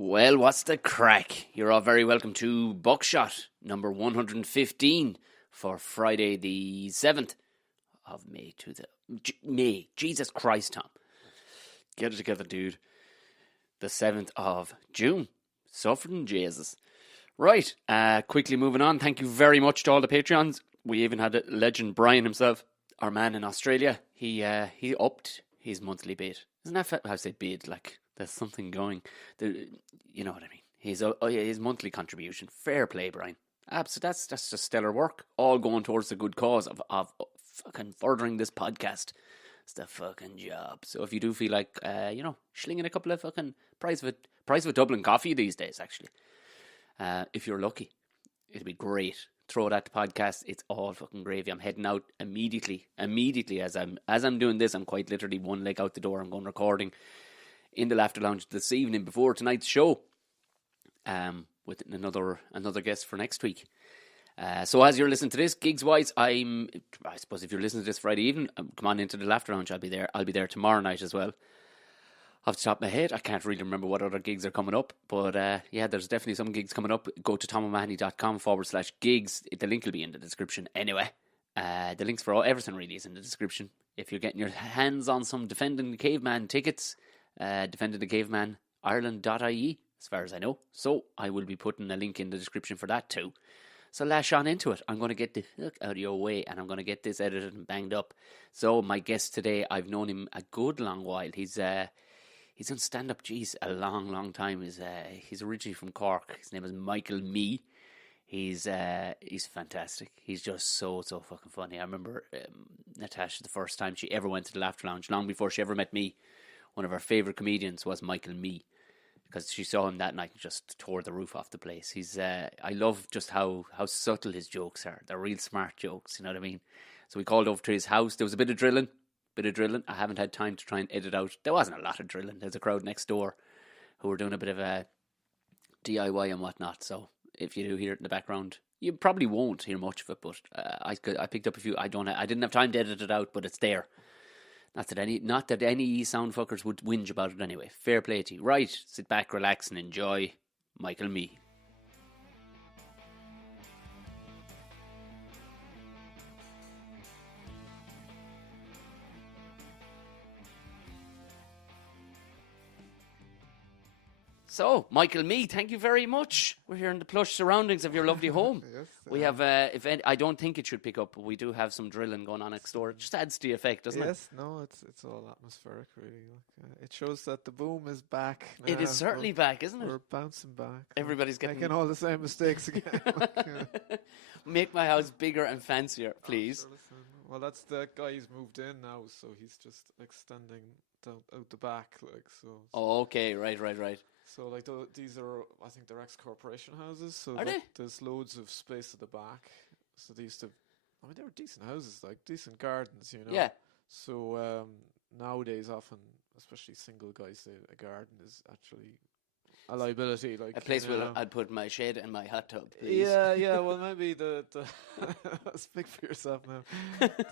Well, what's the crack? You're all very welcome to Buckshot, number 115 for Friday the 7th of May. May. Jesus Christ, Tom. Get it together, dude. The 7th of June. Suffering Jesus. Right, quickly moving on. Thank you very much to all the Patreons. We even had a legend, Brian himself, our man in Australia. He upped his monthly bid. Isn't that how I say bid? Like, there's something going. You know what I mean. His monthly contribution. Fair play, Brian. That's just stellar work. All going towards the good cause of fucking furthering this podcast. It's the fucking job. So if you do feel like, slinging a couple of fucking price of a Dublin coffee these days, actually. If you're lucky, it'd be great. Throw that to podcast. It's all fucking gravy. I'm heading out immediately as I'm doing this. I'm quite literally one leg out the door. I'm going recording in the Laughter Lounge this evening before tonight's show, with another guest for next week. So as you're listening to this, gigs wise, I suppose if you're listening to this Friday evening, come on into the Laughter Lounge. I'll be there tomorrow night as well. Off the top of my head, I can't really remember what other gigs are coming up, but there's definitely some gigs coming up. Go to tomomahaney.com/gigs. The link will be in the description anyway. The links for everything really is in the description. If you're getting your hands on some Defending the Caveman tickets, Defending the Caveman Ireland.ie, as far as I know. So I will be putting a link in the description for that too. So lash on into it. I'm going to get the hook out of your way, and I'm going to get this edited and banged up. So my guest today, I've known him a good long while. He's done stand-up, a long time. He's originally from Cork. His name is Michael Mee. He's fantastic. He's just so fucking funny. I remember Natasha, the first time she ever went to the Laughter Lounge, long before she ever met me, one of her favourite comedians was Michael Mee, because she saw him that night and just tore the roof off the place. I love just how subtle his jokes are. They're real smart jokes, you know what I mean? So we called over to his house. There was a bit of drilling. I haven't had time to try and edit out. There wasn't a lot of drilling. There's a crowd next door who were doing a bit of a DIY and whatnot. So if you do hear it in the background, you probably won't hear much of it. But I picked up a few. I didn't have time to edit it out, but it's there. Not that any sound fuckers would whinge about it anyway. Fair play to you. Right, sit back, relax, and enjoy Michael Mee. So, Michael Mee, thank you very much. We're here in the plush surroundings of your lovely home. Yes, we have, I don't think it should pick up, but we do have some drilling going on next door. It just adds to the effect, doesn't it? Yes, no, it's all atmospheric, really. It shows that the boom is back now. It is certainly back, isn't it? We're bouncing back. Everybody's making all the same mistakes again. Make my house bigger and fancier, please. Sure, listen. Well, that's the guy who's moved in now, so he's just extending out the back, so. Oh, okay, right. So, these are, I think they're ex-corporation houses. So are they? There's loads of space at the back. So they used to, they were decent houses, like decent gardens, you know. Yeah. So nowadays, often, especially single guys, a garden is actually a liability. Like a place where I'd put my shed and my hot tub, please. Yeah. Well, maybe the speak for yourself now.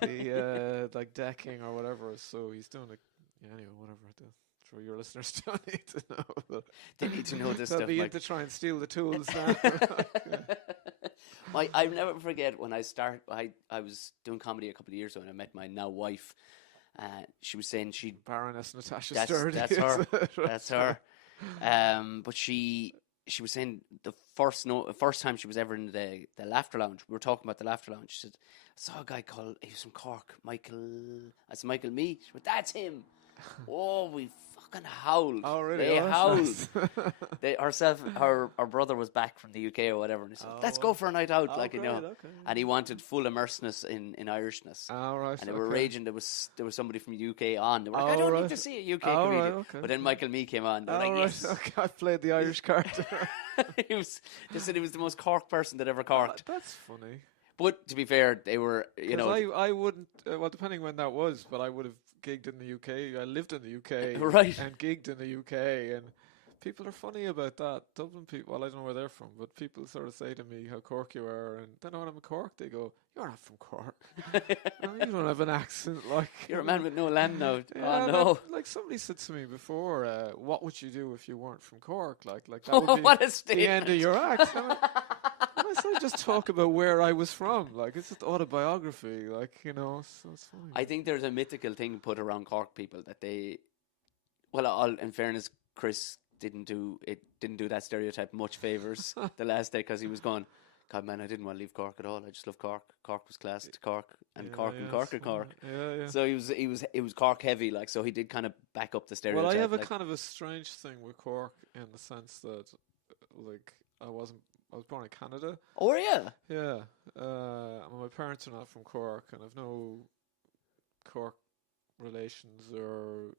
The like decking or whatever. So he's doing it. Yeah. Anyway, whatever. Sure, your listeners don't need to know. But they need to know this they'll stuff. Be in to try and steal the tools now. I'll never forget when I was doing comedy a couple of years ago, and I met my now wife. She was saying Baroness Natasha Sturdy. That's her. That's her. But she was saying the first time she was ever in the Laughter Lounge. We were talking about the Laughter Lounge. She said, "I saw a guy he was from Cork, Michael." I said, "Michael Mee." She went, "That's him." Oh, we fucking howled. Oh, really? They howled. Nice. Her brother was back from the UK or whatever, and he said, "Let's go for a night out," great, okay. And he wanted full immersiveness in Irishness. Oh, right. And they were raging. There was somebody from the UK on. They were like, "I don't need to see a UK comedian." comedian. Right, okay. But then Michael Mee came on. They were like, right. "Yes." Okay, I played the Irish card. They said he was the most Cork person that ever corked. That's funny. But to be fair, they were, I wouldn't, depending when that was, but I would have gigged in the UK. I lived in the UK. Right. And gigged in the UK. And People are funny about that. Dublin people, well, I don't know where they're from, but people sort of say to me how Cork you are, and then when I'm in Cork, they go, "You're not from Cork. No, you don't have an accent like." You're a man with no land now. Yeah, Oh no! like somebody said to me before, "What would you do if you weren't from Cork?" Like that would be What a the statement! end of your act. And I said, just talk about where I was from. Like, it's just autobiography. Like, so it's funny. I think there's a mythical thing put around Cork people that they. Well, in fairness, Chris didn't do that stereotype much favors the last day because he was gone. God, man, I didn't want to leave Cork at all. I just love Cork. Cork was class to Cork, and Cork and Cork are Cork. Yeah. So he was Cork heavy, like, so he did kind of back up the stereotype. Well, I have a like, kind of a strange thing with Cork in the sense that, like, I was born in Canada. Oh, yeah. Yeah. My parents are not from Cork, and I've no Cork relations or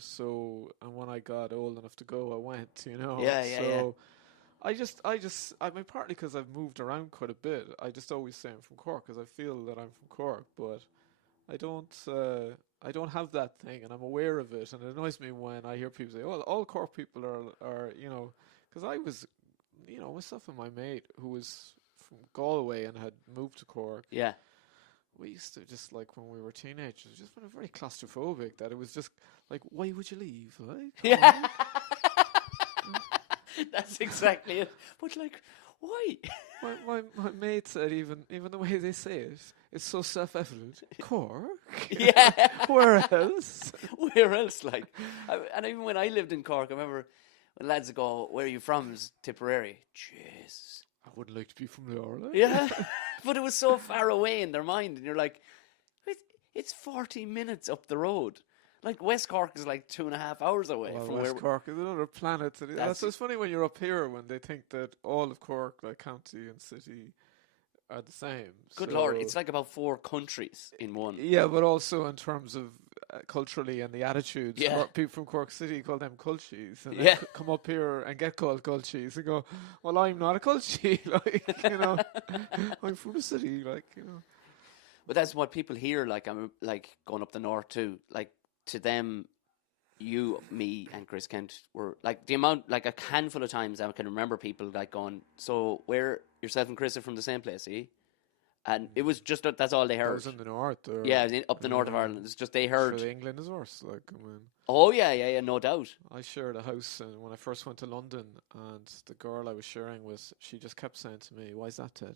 so, and when I got old enough to go, I went. So I mean, partly because I've moved around quite a bit, I just always say I'm from Cork because I feel that I'm from Cork, but I don't have that thing, and I'm aware of it, and it annoys me when I hear people say, "Oh, all Cork people are," because I was, myself and my mate who was from Galway and had moved to Cork. Yeah. We used to just, like, when we were teenagers, just been very claustrophobic that it was just like, why would you leave? Like, yeah. That's exactly it. But, like, why? my mate said even the way they say it, it's so self-evident. Cork? Yeah. Where else? Where else? Like, and even when I lived in Cork, I remember when lads would go, "Where are you from?" It was Tipperary. Jesus. I wouldn't like to be from there, like. Yeah. But it was so far away in their mind, and you're like, it's 40 minutes up the road. Like, West Cork is like 2.5 hours away from West where. Cork is another planet. So it's funny when you're up here when they think that all of Cork, like county and city, are the same. Good Lord, it's like about 4 countries in one. Yeah, but also in terms of culturally and the attitudes. Yeah. People from Cork City call them culchies, and Yeah. then come up here and get called culchies and go, "Well, I'm not a culchie," I'm from the city, But that's what people hear. Like, I'm like going up the north too. Like, to them, you, me, and Chris Kent were like the amount, like a handful of times I can remember people like going, "So where yourself and Chris are from the same place, eh?" And it was just that's all they I heard. was in the north. Yeah, up the north of Ireland. It's just they heard. Sure, England is worse. Like, I mean, Oh yeah, no doubt. I shared a house, and when I first went to London, and the girl I was sharing with, she just kept saying to me, "Why is that, Ted?"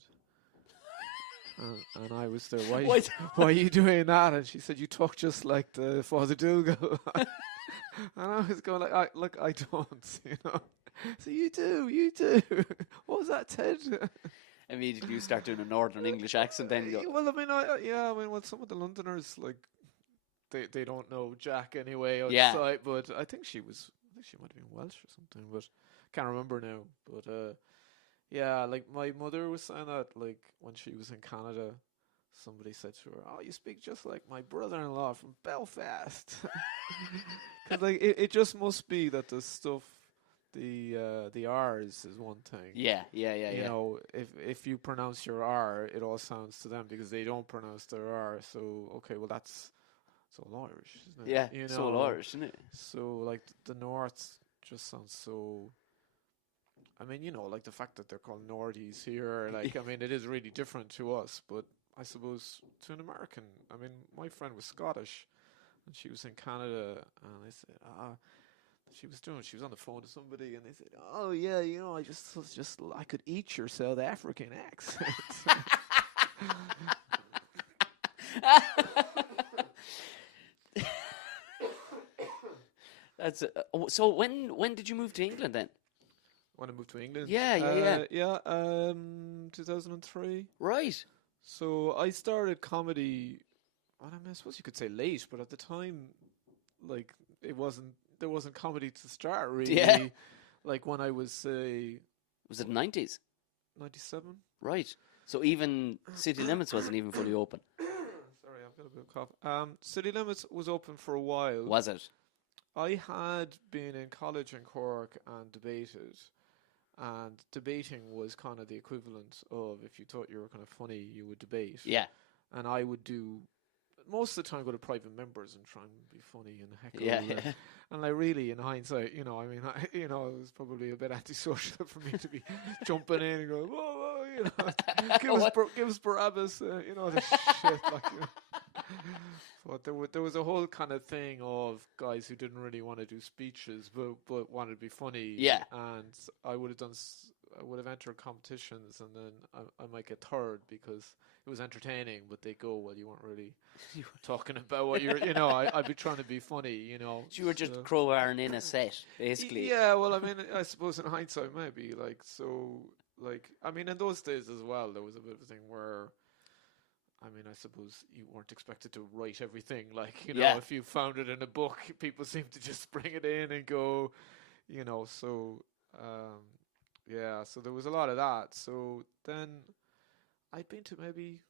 And I was there, why are you doing that? And she said, "You talk just like the Father Dougal." And I was going like, I don't, So you do. What was that, Ted? Immediately you start doing a northern English accent, then you go. Well, I mean, some of the Londoners, like, they don't know Jack anyway outside, but I think she might have been Welsh or something, but can't remember now. But yeah, like my mother was saying that, like, when she was in Canada, somebody said to her, "Oh, you speak just like my brother-in-law from Belfast." Because like it just must be that the stuff, the R's is one thing. Yeah. If you pronounce your R, it all sounds to them because they don't pronounce their R. So okay, well that's all Irish, isn't it? Yeah, it's all Irish, isn't it? So like the North just sounds so. I mean, like the fact that they're called Nordies here, like, I mean, it is really different to us, but I suppose to an American, I mean, my friend was Scottish, and she was in Canada, and they said, she was on the phone to somebody, and they said, "Oh yeah, I could eat your South African accent." That's so. When did you move to England then? When I moved to England, Yeah. 2003. Right. So I started comedy. I mean, I suppose you could say late, but at the time, like, there wasn't comedy to start really. Yeah. Like when I was Was it 90s? 97. Right. So even City Limits wasn't even fully open. Sorry, I've got a bit of cough. City Limits was open for a while. Was it? I had been in college in Cork and debated. And debating was kind of the equivalent of, if you thought you were kind of funny, you would debate. Yeah. And I would do most of the time go to private members and try and be funny and heckle. Yeah. And like really, in hindsight, you know, I mean, it was probably a bit antisocial for me to be jumping in and going, whoa, whoa, you know, give us Barabbas, you know, the shit. Like, you know. But there was a whole kind of thing of guys who didn't really want to do speeches, but wanted to be funny. Yeah. And I would have entered competitions, and then I might get third because it was entertaining. But they go, well, you weren't really talking about what you're. You know, I'd be trying to be funny. You know, So you were just crowbarring in a set, basically. Yeah, well, I mean, I suppose in hindsight, maybe I mean, in those days as well, there was a bit of a thing where. I mean, I suppose you weren't expected to write everything. Like, you know, if you found it in a book, people seem to just bring it in and go, you know. So, so there was a lot of that. So then I'd been to maybe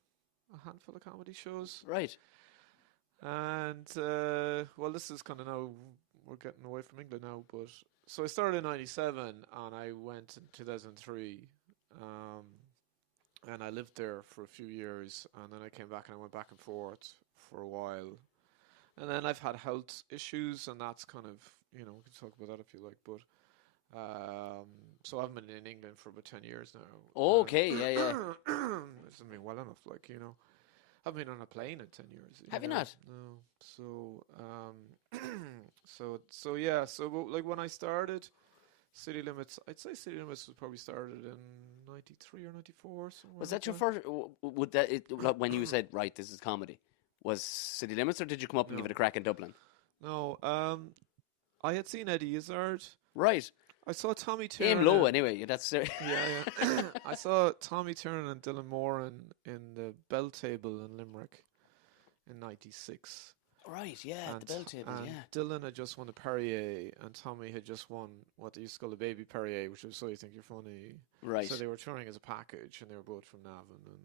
a handful of comedy shows. Right. And, well, this is kind of now, we're getting away from England now. But so I started in 97 and I went in 2003. And I lived there for a few years, and then I came back and I went back and forth for a while. And then I've had health issues, and that's kind of, you know, we can talk about that if you like. But so I've been in England for about 10 years now. Oh, okay, yeah. It's been well enough, like, you know. I've been on a plane in 10 years. Have you not? No. So, so like when I started City Limits, I'd say City Limits was probably started in 93 or 94. Was that your first? Would that when you said, right, this is comedy? Was City Limits, or did you come up and give it a crack in Dublin? No, I had seen Eddie Izzard. Right. I saw Tommy Tiernan. Aim low, anyway. That's yeah. I saw Tommy Tiernan and Dylan Moran in the Bell Table in Limerick in 96. Right, yeah, and, the Bell Table, and yeah. Dylan had just won a Perrier, and Tommy had just won what they used to call a baby Perrier, which was So You Think You're Funny. Right. So they were touring as a package, and they were both from Navan, and,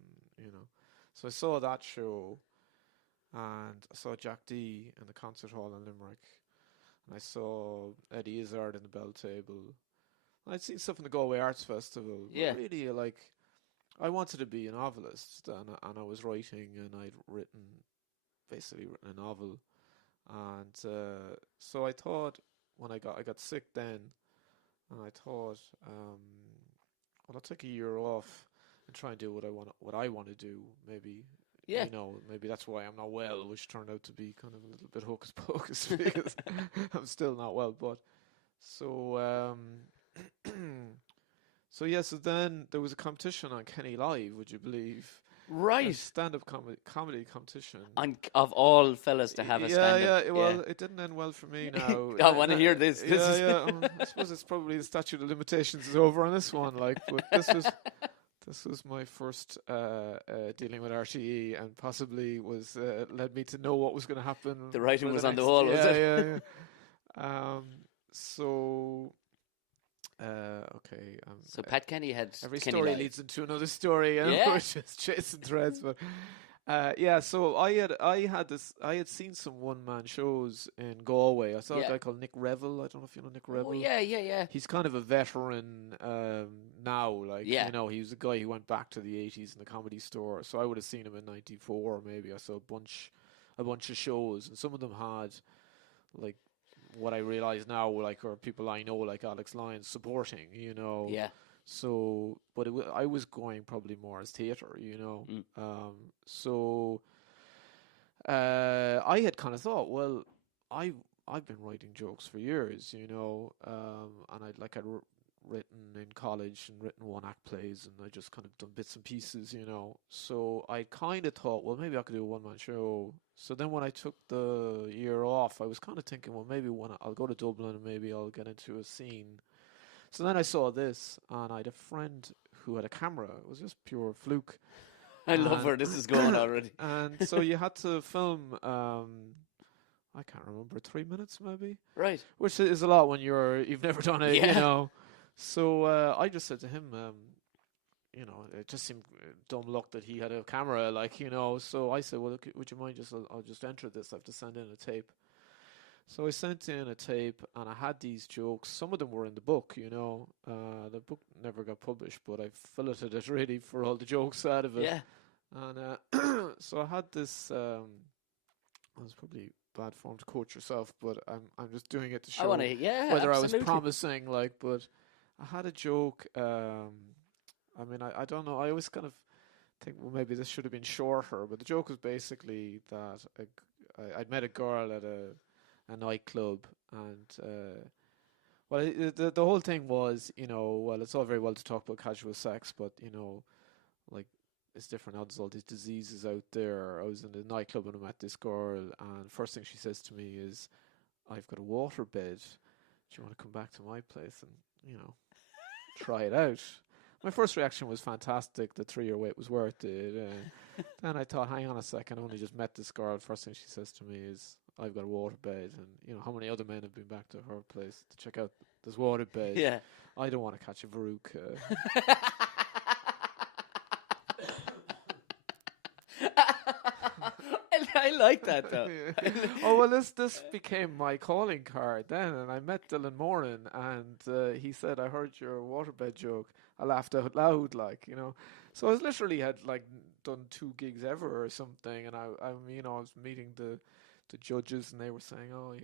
you know. So I saw that show, and I saw Jack D in the concert hall in Limerick, and I saw Eddie Izzard in the Bell Table. I'd seen stuff in the Galway Arts Festival. Yeah. But really, like, I wanted to be a novelist, and I was writing, and I'd basically written a novel, and so I thought when I got sick then, and I thought, well, I'll take a year off and try and do what I want to do. Maybe, you know, maybe that's why I'm not well, which turned out to be kind of a little bit hocus pocus because I'm still not well. But so so then there was a competition on Kenny Live. Would you believe? Right. Stand-up comedy competition. And of all fellas to have a stand-up. Yeah. Well, it didn't end well for me now. I want to hear this. I suppose it's probably the statute of limitations is over on this one. Like, but this was my first dealing with RTE, and possibly was led me to know what was going to happen. The writing was on the wall, was it? Yeah. So. Okay. So Pat Kenny had every Kenny story Live. leads into another story, and Yeah. we're just chasing threads. But so I had seen some one-man shows in Galway. I saw a guy called Nick Revel. I don't know if you know Nick Revel. Oh, yeah. He's kind of a veteran now. Like, you know, he was a guy who went back to the 80s in the Comedy Store. So I would have seen him in 94 maybe. I saw a bunch of shows, and some of them had like what I realize now, like, or people I know, like Alex Lyons supporting, you know. Yeah. So, but I was going probably more as theatre, you know. So I had kind of thought, well, I've been writing jokes for years, you know, and I'd written in college and written one-act plays, and I just kind of done bits and pieces, you know. So I kind of thought, well, maybe I could do a one-man show. So then when I took the year off, I was kind of thinking, well, maybe I'll go to Dublin and maybe I'll get into a scene. So then I saw this, and I had a friend who had a camera. It was just pure fluke. I love where this is going already. And so you had to film, I can't remember, 3 minutes maybe? Right. Which is a lot when you've never done it, you know. So I just said to him, you know, it just seemed dumb luck that he had a camera, like, you know. So I said, well, would you mind I'll just enter this. I have to send in a tape. So I sent in a tape, and I had these jokes. Some of them were in the book, you know. The book never got published, but I filleted it really for all the jokes out of it. Yeah. And so I had this It's probably bad form to quote yourself, but I'm just doing it to I show want to, yeah, whether absolutely. I was promising, like. But I had a joke. I mean, I don't know. I always kind of think, well, maybe this should have been shorter. But the joke was basically that I'd met a girl at a nightclub, and well, the whole thing was, well, it's all very well to talk about casual sex, but like it's different now. There's all these diseases out there. I was in a nightclub and I met this girl, and first thing she says to me is, "I've got a water bed. Do you want to come back to my place and try it out?" My first reaction was fantastic. The 3-year wait was worth it. Then I thought, hang on a second, I only just met this girl. First thing she says to me is, "I've got a water bed," and how many other men have been back to her place to check out this water bed? Yeah. I don't want to catch a verruca. I like that though. Oh well, this became my calling card then, and I met Dylan Moran, and he said, "I heard your waterbed joke." I laughed out loud, So I was literally had done 2 gigs ever or something, and I was meeting the judges, and they were saying, "Oh,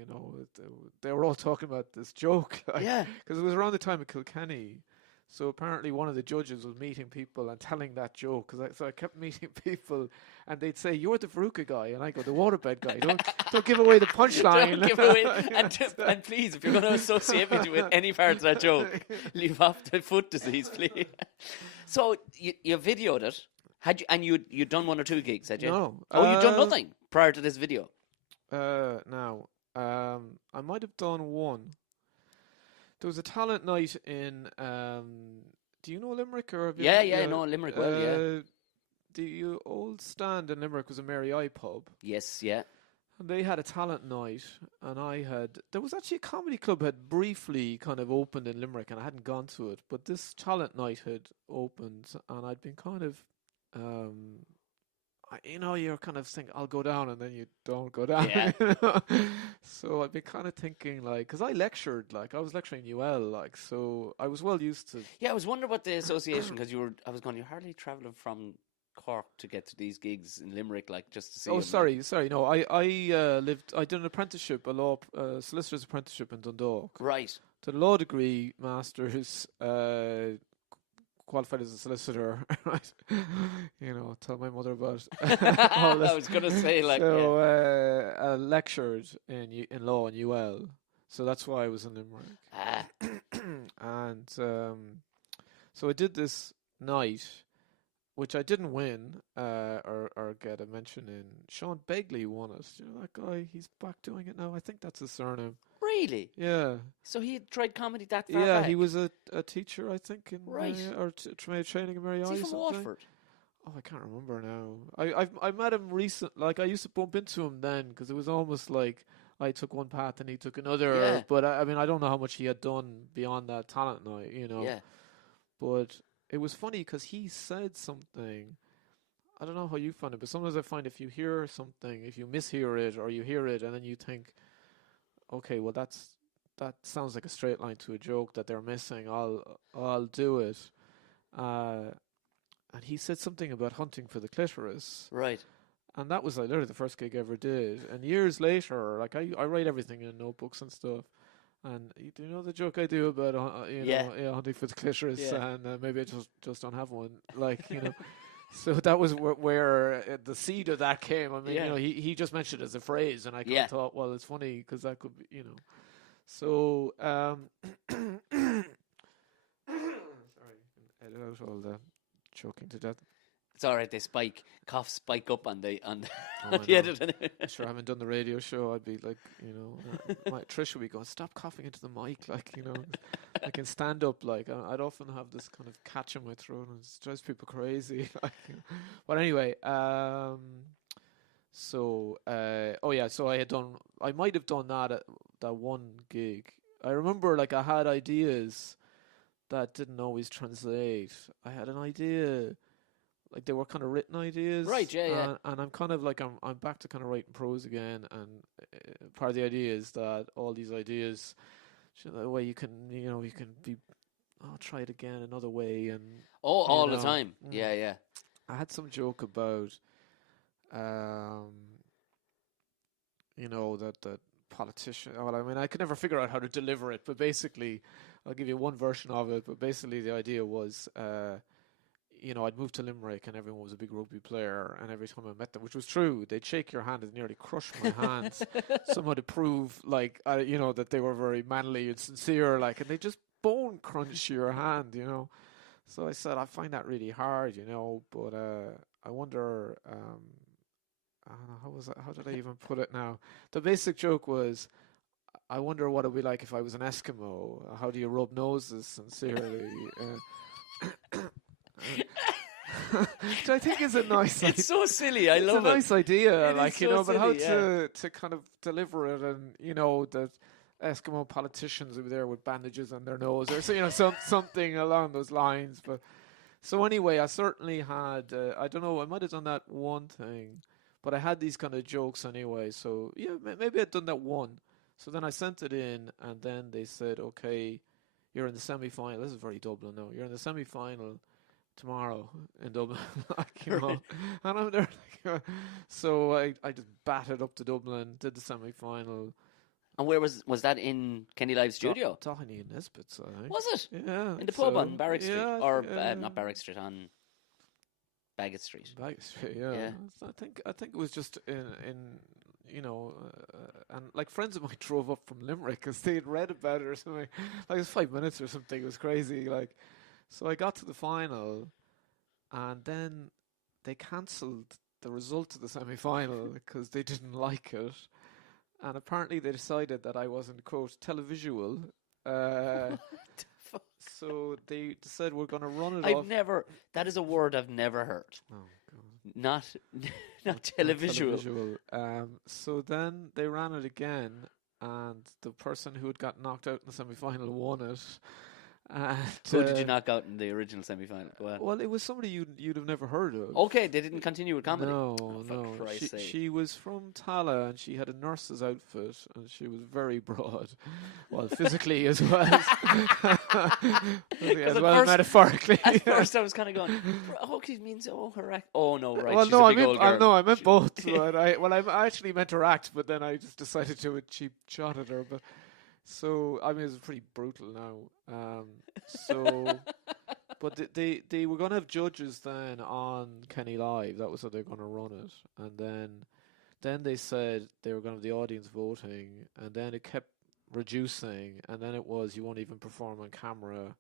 they were all talking about this joke, Yeah, because it was around the time of Kilkenny." So apparently one of the judges was meeting people and telling that joke. So I kept meeting people, and they'd say, "You're the verruca guy," and I go, "The waterbed guy." Don't give away the punchline. Don't give away. And please, if you're going to associate me with any part of that joke, leave off the foot disease, please. So you videoed it, had you? And you'd done 1 or 2 gigs, had you? No. Oh, you'd done nothing prior to this video. Now, I might have done 1. There was a talent night in. Do you know Limerick, or have you? Yeah, I know Limerick well. Yeah. The old stand in Limerick was a Mary I pub. Yes, yeah. And they had a talent night, and there was actually a comedy club had briefly kind of opened in Limerick, and I hadn't gone to it, but this talent night had opened, and I'd been kind of, you're kind of thinking, I'll go down, and then you don't go down. Yeah. So I'd been kind of thinking, because I lectured, I was lecturing UL, so I was well used to. Yeah, I was wondering about the association, because you're hardly travelling from Cork to get to these gigs in Limerick, just to see. Oh, sorry. No, I did an apprenticeship, a law solicitor's apprenticeship in Dundalk. Right. Did a law degree, master's, qualified as a solicitor. Right. Tell my mother about all this. I was gonna say I lectured in law in UL, so that's why I was in Limerick. And so I did this night, which I didn't win or get a mention in. Sean Begley won it. You know that guy? He's back doing it now. I think that's his surname. Really? Yeah. So he had tried comedy that far Yeah, back? he was a teacher, I think, in Right. or training in Mary I. Is he from Waterford? Oh, I can't remember now. I met him recent. I used to bump into him then, because it was almost like I took one path and he took another. Yeah. But I mean, I don't know how much he had done beyond that talent night. Yeah. But it was funny because he said something. I don't know how you find it, but sometimes I find if you hear something, if you mishear it or you hear it and then you think, okay, well that sounds like a straight line to a joke that they're missing. I'll do it. And he said something about hunting for the clitoris. Right. And that was literally the first gig I ever did. And years later, I write everything in notebooks and stuff. And do you know the joke I do about hunting for the clitoris? Yeah. And maybe I just don't have one. So that was where the seed of that came. I mean, he just mentioned it as a phrase, and I kind of thought, well, it's funny because that could be, So, sorry, edit out all the choking to death. It's all right. Coughs spike up on the Oh, the editing. Sure, I haven't done the radio show. I'd be like, Trish would be going, "Stop coughing into the mic," I can stand up. I'd often have this kind of catch in my throat, and it drives people crazy. But anyway, so I might have done that at that one gig. I remember I had ideas that didn't always translate. I had an idea. They were kind of written ideas, right? Yeah. And I'm kind of I'm back to kind of writing prose again. And part of the idea is that all these ideas, the way you can be, try it again another way, and all the time. Yeah. I had some joke about, that politician. Well, I mean, I could never figure out how to deliver it, but basically, I'll give you one version of it. But basically, the idea was, I'd moved to Limerick and everyone was a big rugby player, and every time I met them, which was true, they'd shake your hand and nearly crush my hands, somehow to prove, that they were very manly and sincere, and they just bone crunch your hand, So I said, I find that really hard, but I wonder, I don't know, how did I even put it now? The basic joke was, I wonder what it would be like if I was an Eskimo. How do you rub noses sincerely? Which I think is a nice idea. It's so silly. I love it. It's a nice idea, but how silly, to kind of deliver it, and that Eskimo politicians over there with bandages on their nose, or something along those lines. But so anyway, I certainly had. I don't know. I might have done that one thing, but I had these kind of jokes anyway. So yeah, maybe I'd done that one. So then I sent it in, and then they said, "Okay, you're in the semi-final." This is very Dublin now. You're in the semi-final tomorrow in Dublin, and I'm there. So I just batted up to Dublin, did the semi-final. And where was that in Kenny Live studio? Tiny in Nisbets, I think. Was it? Yeah. In the pub on Barrack Street, or yeah. Not Barrack Street, on Bagot Street. Bagot Street, yeah. I think it was just in and like friends of mine drove up from Limerick because they had read about it or something. Like it was 5 minutes or something. It was crazy. So I got to the final, and then they cancelled the result of the semi-final because they didn't like it, and apparently they decided that I wasn't, quote, televisual. So they said we're going to run it off. That is a word I've never heard. Oh, God. Not televisual. So then they ran it again, and the person who had got knocked out in the semi-final won it. And, who did you knock out in the original semi-final? Well, it was somebody you'd have never heard of. Okay, they didn't continue with comedy. No. For Christ's sake. She was from Tala, and she had a nurse's outfit, and she was very broad. Well, physically as well as metaphorically. At first, I was kind of going, "Hockey means her act." Oh no, right? Well, she's a big old girl. I meant both. But I actually meant her act, but then I just decided to cheap shot at her. But so I mean, it's pretty brutal now. But they were going to have judges then on Kenny Live. That was how they're going to run it, and then they said they were going to have the audience voting, and then it kept reducing, and then it was you won't even perform on camera,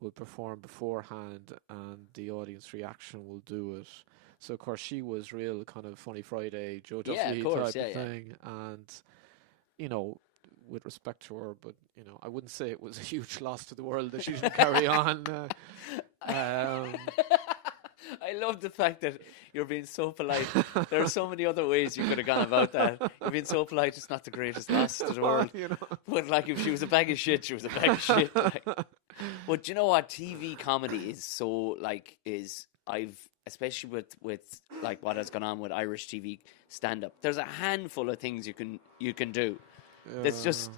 we'll perform beforehand, and the audience reaction will do it. So of course she was real kind of Funny Friday, Joe Duffy type of thing, and with respect to her, but I wouldn't say it was a huge loss to the world that she didn't carry on. I love the fact that you're being so polite. There are so many other ways you could have gone about that. You're being so polite, it's not the greatest loss to the world. But if she was a bag of shit, she was a bag of shit. But you know what? TV comedy is so, especially with what has gone on with Irish TV stand-up, there's a handful of things you can do. That's just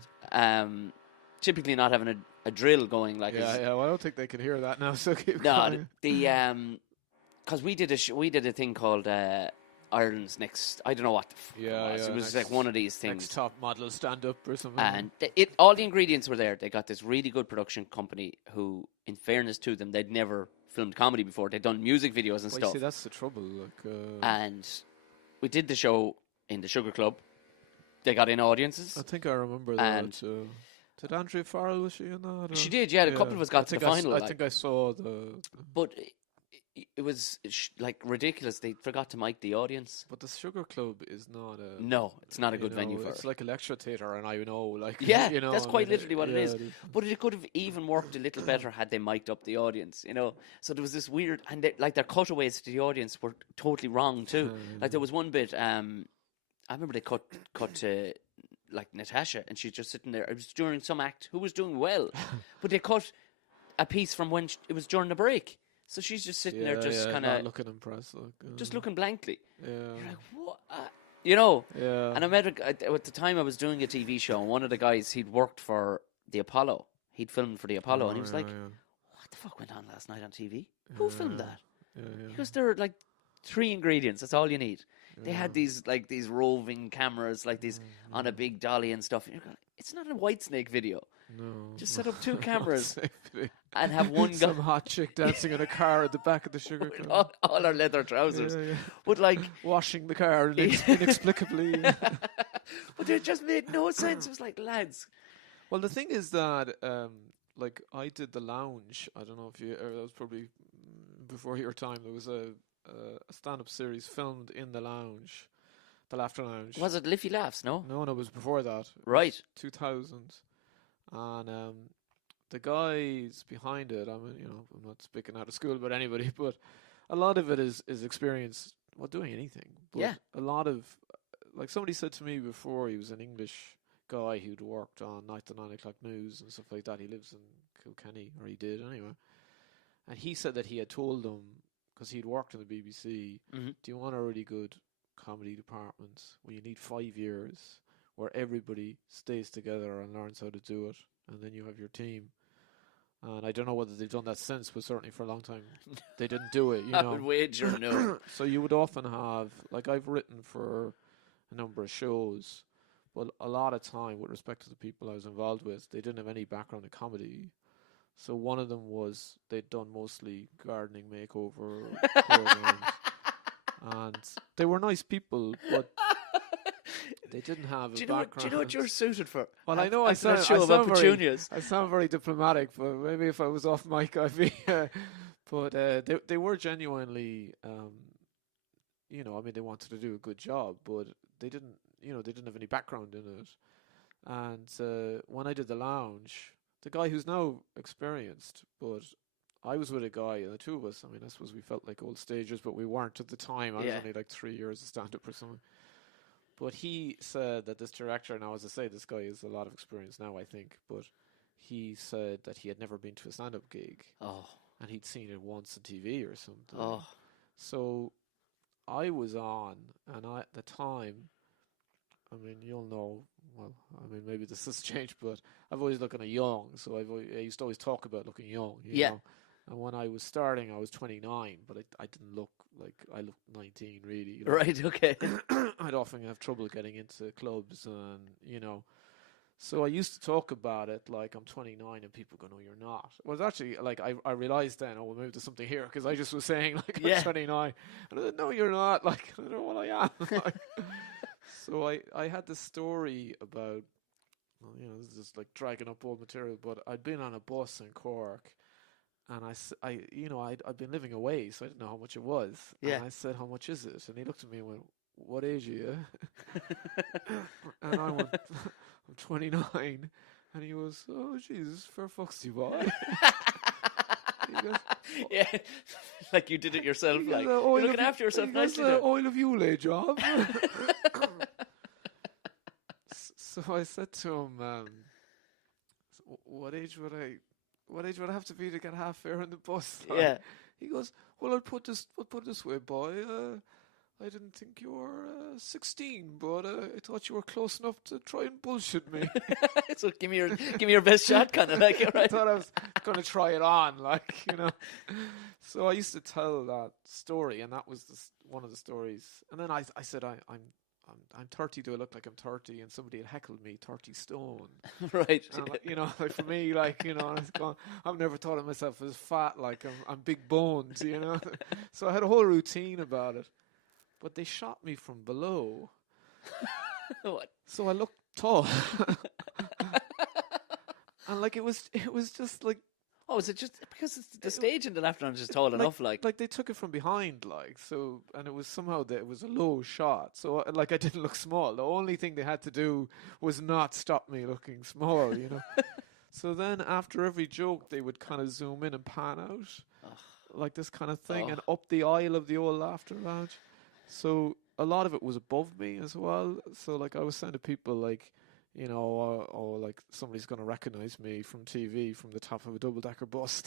typically not having a drill going. Well, I don't think they can hear that now. So keep going. Because we did a thing called Ireland's Next. I don't know what the it was. It was like one of these things. Next Top Model stand up or something. And all the ingredients were there. They got this really good production company who, in fairness to them, they'd never filmed comedy before. They'd done music videos and stuff. See, that's the trouble. And we did the show in the Sugar Club. They got in audiences. I think I remember that. Did Andrea Farrell, was she in that? Or? She did, yeah. A couple of us got to the final. I think I saw the... But it was ridiculous. They forgot to mic the audience. But the Sugar Club is not a... No, it's not a good venue for it. It's like a lecture theatre, and I know, Yeah, that's quite literally what it is. But it could have even worked a little better had they mic'd up the audience, So there was this weird... And their cutaways to the audience were totally wrong, too. There was one bit... I remember they cut to Natasha, and she's just sitting there. It was during some act who was doing well, but they cut a piece from when it was during the break. So she's just sitting there, just kind of looking impressed, just looking blankly. Yeah, you're like, what? Yeah. And I met at the time I was doing a TV show, and one of the guys, he'd worked for the Apollo. He'd filmed for the Apollo, and he was like, "What the fuck went on last night on TV? Who filmed that?" Because there are 3 ingredients. That's all you need. They had these roving cameras, like these on a big dolly and stuff. And you're going, it's not a Whitesnake video. No. Just set up 2 cameras and have one guy. Some hot chick dancing in a car at the back of the sugar car. all our leather trousers. Yeah. But like washing the car inexplicably. But it just made no sense. It was like, lads. Well, the thing is that, like, I did the lounge. I don't know if you. That was probably before your time. There was a stand-up series filmed in the lounge, the Laughter Lounge. Was it Liffey Laughs? No, No, it was before that. Right, 2000, and the guys behind it. I mean, I'm not speaking out of school about anybody, but a lot of it is experience. Well, doing anything. But yeah. A lot of, like somebody said to me before, he was an English guy who'd worked on Night to 9 o'clock news and stuff like that. He lives in Kilkenny, or he did anyway. And he said that he had told them, because he'd worked in the BBC, do you want a really good comedy department where you need 5 years, where everybody stays together and learns how to do it, and then you have your team. And I don't know whether they've done that since, but certainly for a long time they didn't do it. I would wager no. So you would often have, like, I've written for a number of shows, but a lot of time, with respect to the people I was involved with, they didn't have any background in comedy. So one of them was they'd done mostly gardening makeover programs, and they were nice people, but they didn't have a background. Do you know what you're suited for? Well, I know I sound very diplomatic, but maybe if I was off mic, I'd be. But they were genuinely, I mean, they wanted to do a good job, but they didn't have any background in it. And when I did the lounge, the guy who's now experienced, but I was with a guy, and the two of us, I mean, I suppose we felt like old stagers, but we weren't at the time. I was only like 3 years of stand-up or something. But he said that this director, now as I say, this guy has a lot of experience now, I think, but he said that he had never been to a stand-up gig. Oh. And he'd seen it once on TV or something. Oh. So I was on, and at the time, I mean, you'll know, well, I mean, maybe this has changed, but I've always looked kind of young, so I used to always talk about looking young, you know. And when I was starting, I was 29, but I didn't look like I looked 19, really. You know? Right, okay. I'd often have trouble getting into clubs, and, so I used to talk about it like I'm 29, and people go, no, you're not. Well, it's actually, like, I realized then, well, maybe there's something here, because I just was saying, like, I'm 29. And I said, no, you're not. Like, I don't know what I am. Like, so I had this story about, well, this is just like dragging up old material, but I'd been on a bus in Cork, and I'd been living away, so I didn't know how much it was. Yeah. And I said, how much is it? And he looked at me and went, what age are you? And I went, I'm 29. And he goes, oh, Jesus, fair foxy boy. He goes, yeah, like you did it yourself. Like, you're looking after yourself nicely. Oil of Yule job. So I said to him, what age would I have to be to get half fare on the bus? Like, yeah. He goes, well, I'll put it this way, boy. I didn't think you were 16, but I thought you were close enough to try and bullshit me. So give me your best shot, kind of like it, right? I thought I was going to try it on, like, So I used to tell that story, and that was one of the stories. And then I said, I'm 30. Do I look like I'm 30? And somebody had heckled me 30 stone. Right. And, like for me, like, I've never thought of myself as fat. Like I'm big bones, So I had a whole routine about it. But they shot me from below. What? So I looked tall. And like it was just like. Oh, is it just because it's the stage in the left arm is just tall enough, like they took it from behind, like, so, and it was somehow that it was a low shot, so like I didn't look small. The only thing they had to do was not stop me looking small, So then after every joke, they would kind of zoom in and pan out, like this kind of thing, and up the aisle of the old Laughter Lounge. So a lot of it was above me as well. So like I was saying to people, like, like somebody's going to recognize me from TV from the top of a double-decker bus.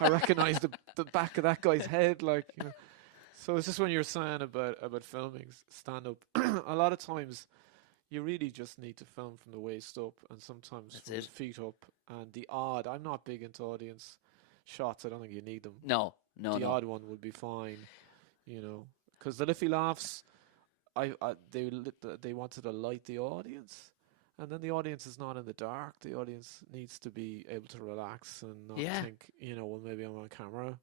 I recognize the back of that guy's head, like, So it's just when you're saying about filming stand-up, a lot of times you really just need to film from the waist up, and sometimes from the feet up, and I'm not big into audience shots. I don't think you need them. No. The odd one would be fine, because the Liffey Laughs, they wanted to light the audience, and then the audience is not in the dark. The audience needs to be able to relax and not think, well, maybe I'm on camera.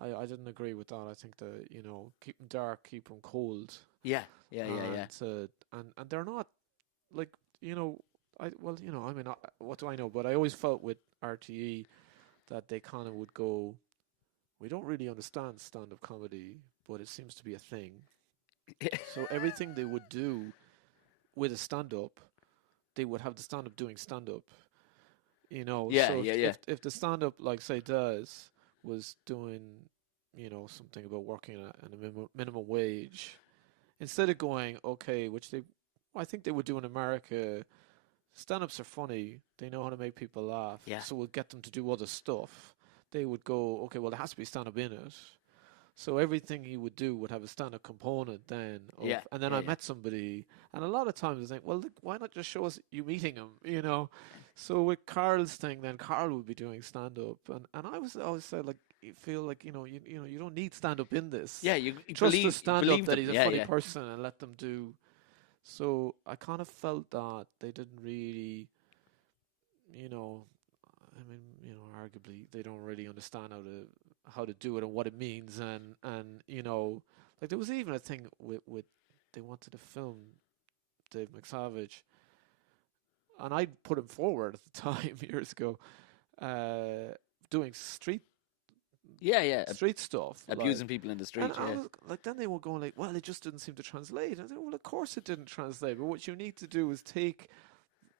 I didn't agree with that. I think that, keep them dark, keep them cold. Yeah. And they're not like, what do I know? But I always felt with RTE that they kind of would go, we don't really understand stand-up comedy, but it seems to be a thing. So everything they would do with a stand-up, they would have the stand-up doing stand-up. If the stand-up, like say Des was doing, something about working at a minimum wage, instead of going, okay, I think they would do in America, stand-ups are funny, they know how to make people laugh, so we'll get them to do other stuff. They would go, okay, well, there has to be stand-up in it. So everything he would do would have a stand-up component then. And then I met somebody, and a lot of times I think, well, why not just show us you meeting him, So with Carl's thing, then Carl would be doing stand-up. And I was always said, like, you feel like, you don't need stand-up in this. Yeah, you trust the stand-up that he's a funny yeah. person and let them do. So I kind of felt that they didn't really, arguably they don't really understand how to do it and what it means, and like there was even a thing with they wanted to film Dave McSavage, and I put him forward at the time years ago, doing street stuff, abusing people in the street. And I was, like, then they were going like, well, it just didn't seem to translate. And I said, well, of course it didn't translate, but what you need to do is take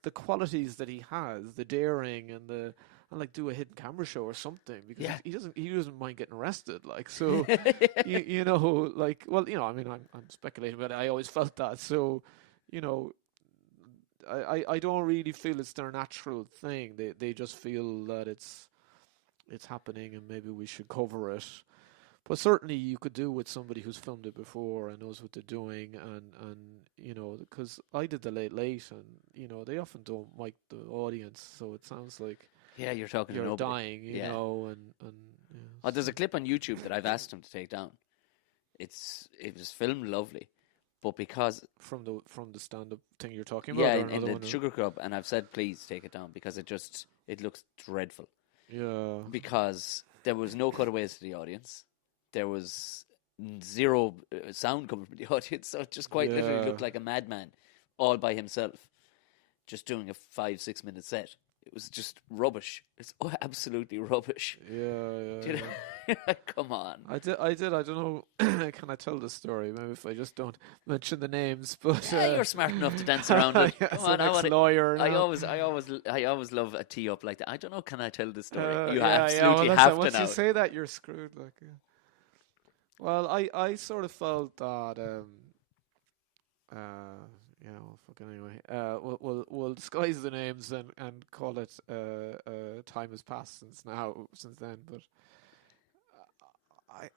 the qualities that he has, the daring and like do a hidden camera show or something, because he doesn't mind getting arrested, like, so like, well, I'm speculating, but I always felt that. So I don't really feel it's their natural thing. They just feel that it's happening and maybe we should cover it. But certainly you could do with somebody who's filmed it before and knows what they're doing, and because I did the Late and they often don't mic the audience, so it sounds like you're talking you're to nobody. dying, and Oh, there's a clip on YouTube that I've asked him to take down. It was filmed lovely, but because from the stand-up thing you're talking about, in the Sugar Club, and I've said please take it down because it looks dreadful. Yeah, because there was no cutaways to the audience. There was zero sound coming from the audience, so it just quite literally looked like a madman all by himself, just doing a 5-6 minute set. It was just rubbish. It's absolutely rubbish. Yeah. Come on. I did. I don't know. Can I tell the story? Maybe if I just don't mention the names. But you're smart enough to dance around it. Come on, lawyer. I always love a tee up like that. I don't know. Can I tell the story? You have to once now. You say that, you're screwed. Like, well, I sort of felt that. Fucking anyway. We'll disguise the names and call it. Time has passed since then, but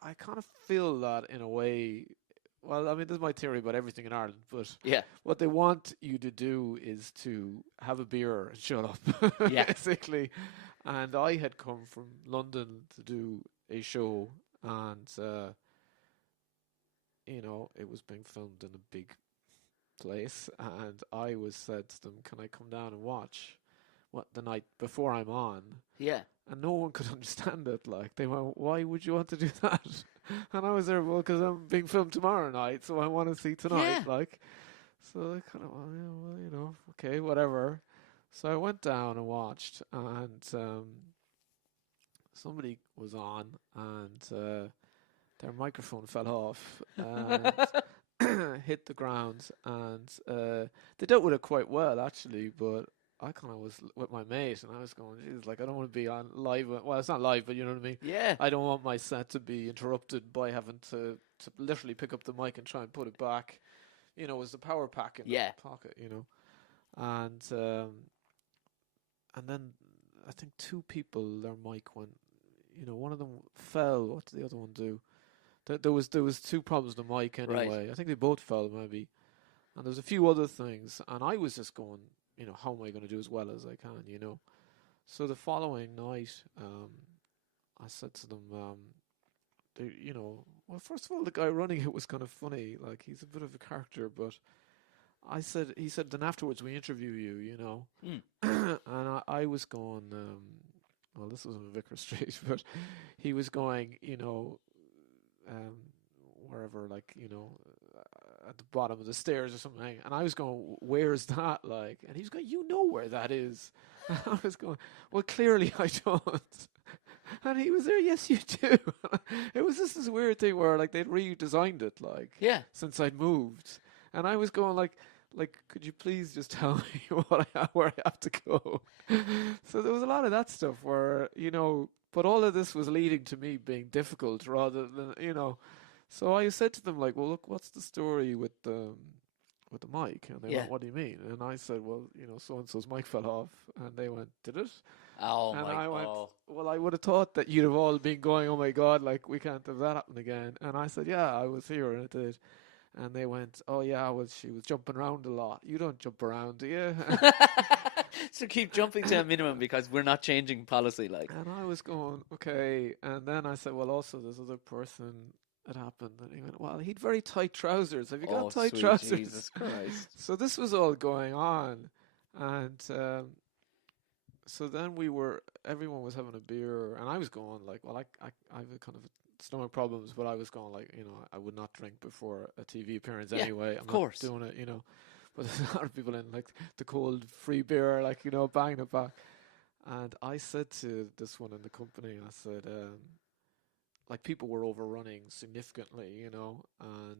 I kind of feel that in a way. Well, I mean, this is my theory about everything in Ireland, but what they want you to do is to have a beer and shut up, basically. And I had come from London to do a show, and it was being filmed in a big place, and I was said to them, can I come down and watch the night before I'm on? Yeah. And no one could understand it. Like, they went, why would you want to do that? And I was there, well, because I'm being filmed tomorrow night, so I want to see tonight. Yeah. Like, so they kind of, well, okay, whatever. So I went down and watched, and somebody was on, and their microphone fell off and hit the ground, and they dealt with it quite well, actually, but I kind of was with my mate, and I was going, geez, like, I don't want to be on live. Well, it's not live, but you know what I mean? Yeah. I don't want my set to be interrupted by having to literally pick up the mic and try and put it back. It was the power pack in the pocket, And then I think two people, their mic went, one of them fell. What did the other one do? There was two problems with the mic anyway. Right. I think they both fell, maybe. And there was a few other things, and I was just going, how am I going to do as well as I can, So the following night, I said to them, well, first of all, the guy running it was kind of funny. Like, he's a bit of a character, but he said, then afterwards we interview you. Mm. And I was going, well, this was on Vicar Street, but he was going, wherever, like, at the bottom of the stairs or something. And I was going, where's that? Like, and he was going, you know where that is. And I was going, well, clearly I don't. And he was there, yes, you do. It was just this weird thing where, like, they'd redesigned it, like, Yeah. since I'd moved. And I was going, like, could you please just tell me where I have to go? So there was a lot of that stuff where, but all of this was leading to me being difficult rather than, So I said to them, like, well, look, what's the story with the mic? And they went, what do you mean? And I said, well, so-and-so's mic fell off. And they went, did it? Oh, and my I went, God. well, I would have thought that you'd have all been going, oh my God, like, we can't have that happen again. And I said, yeah, I was here and it did. And they went, oh yeah, she was jumping around a lot. You don't jump around, do you? So keep jumping to a minimum because we're not changing policy, like. And I was going, okay. And then I said, well, also this other person, it happened. And he went, well, he'd very tight trousers. Have you got tight sweet trousers? Jesus Christ. So this was all going on. And so then everyone was having a beer. And I was going like, well, I have kind of stomach problems, but I was going like, I would not drink before a TV appearance anyway. I'm of course. not doing it, But there's a lot of people in like the cold free beer, like, banging it back. And I said to this one in the company, I said, like, people were overrunning significantly, and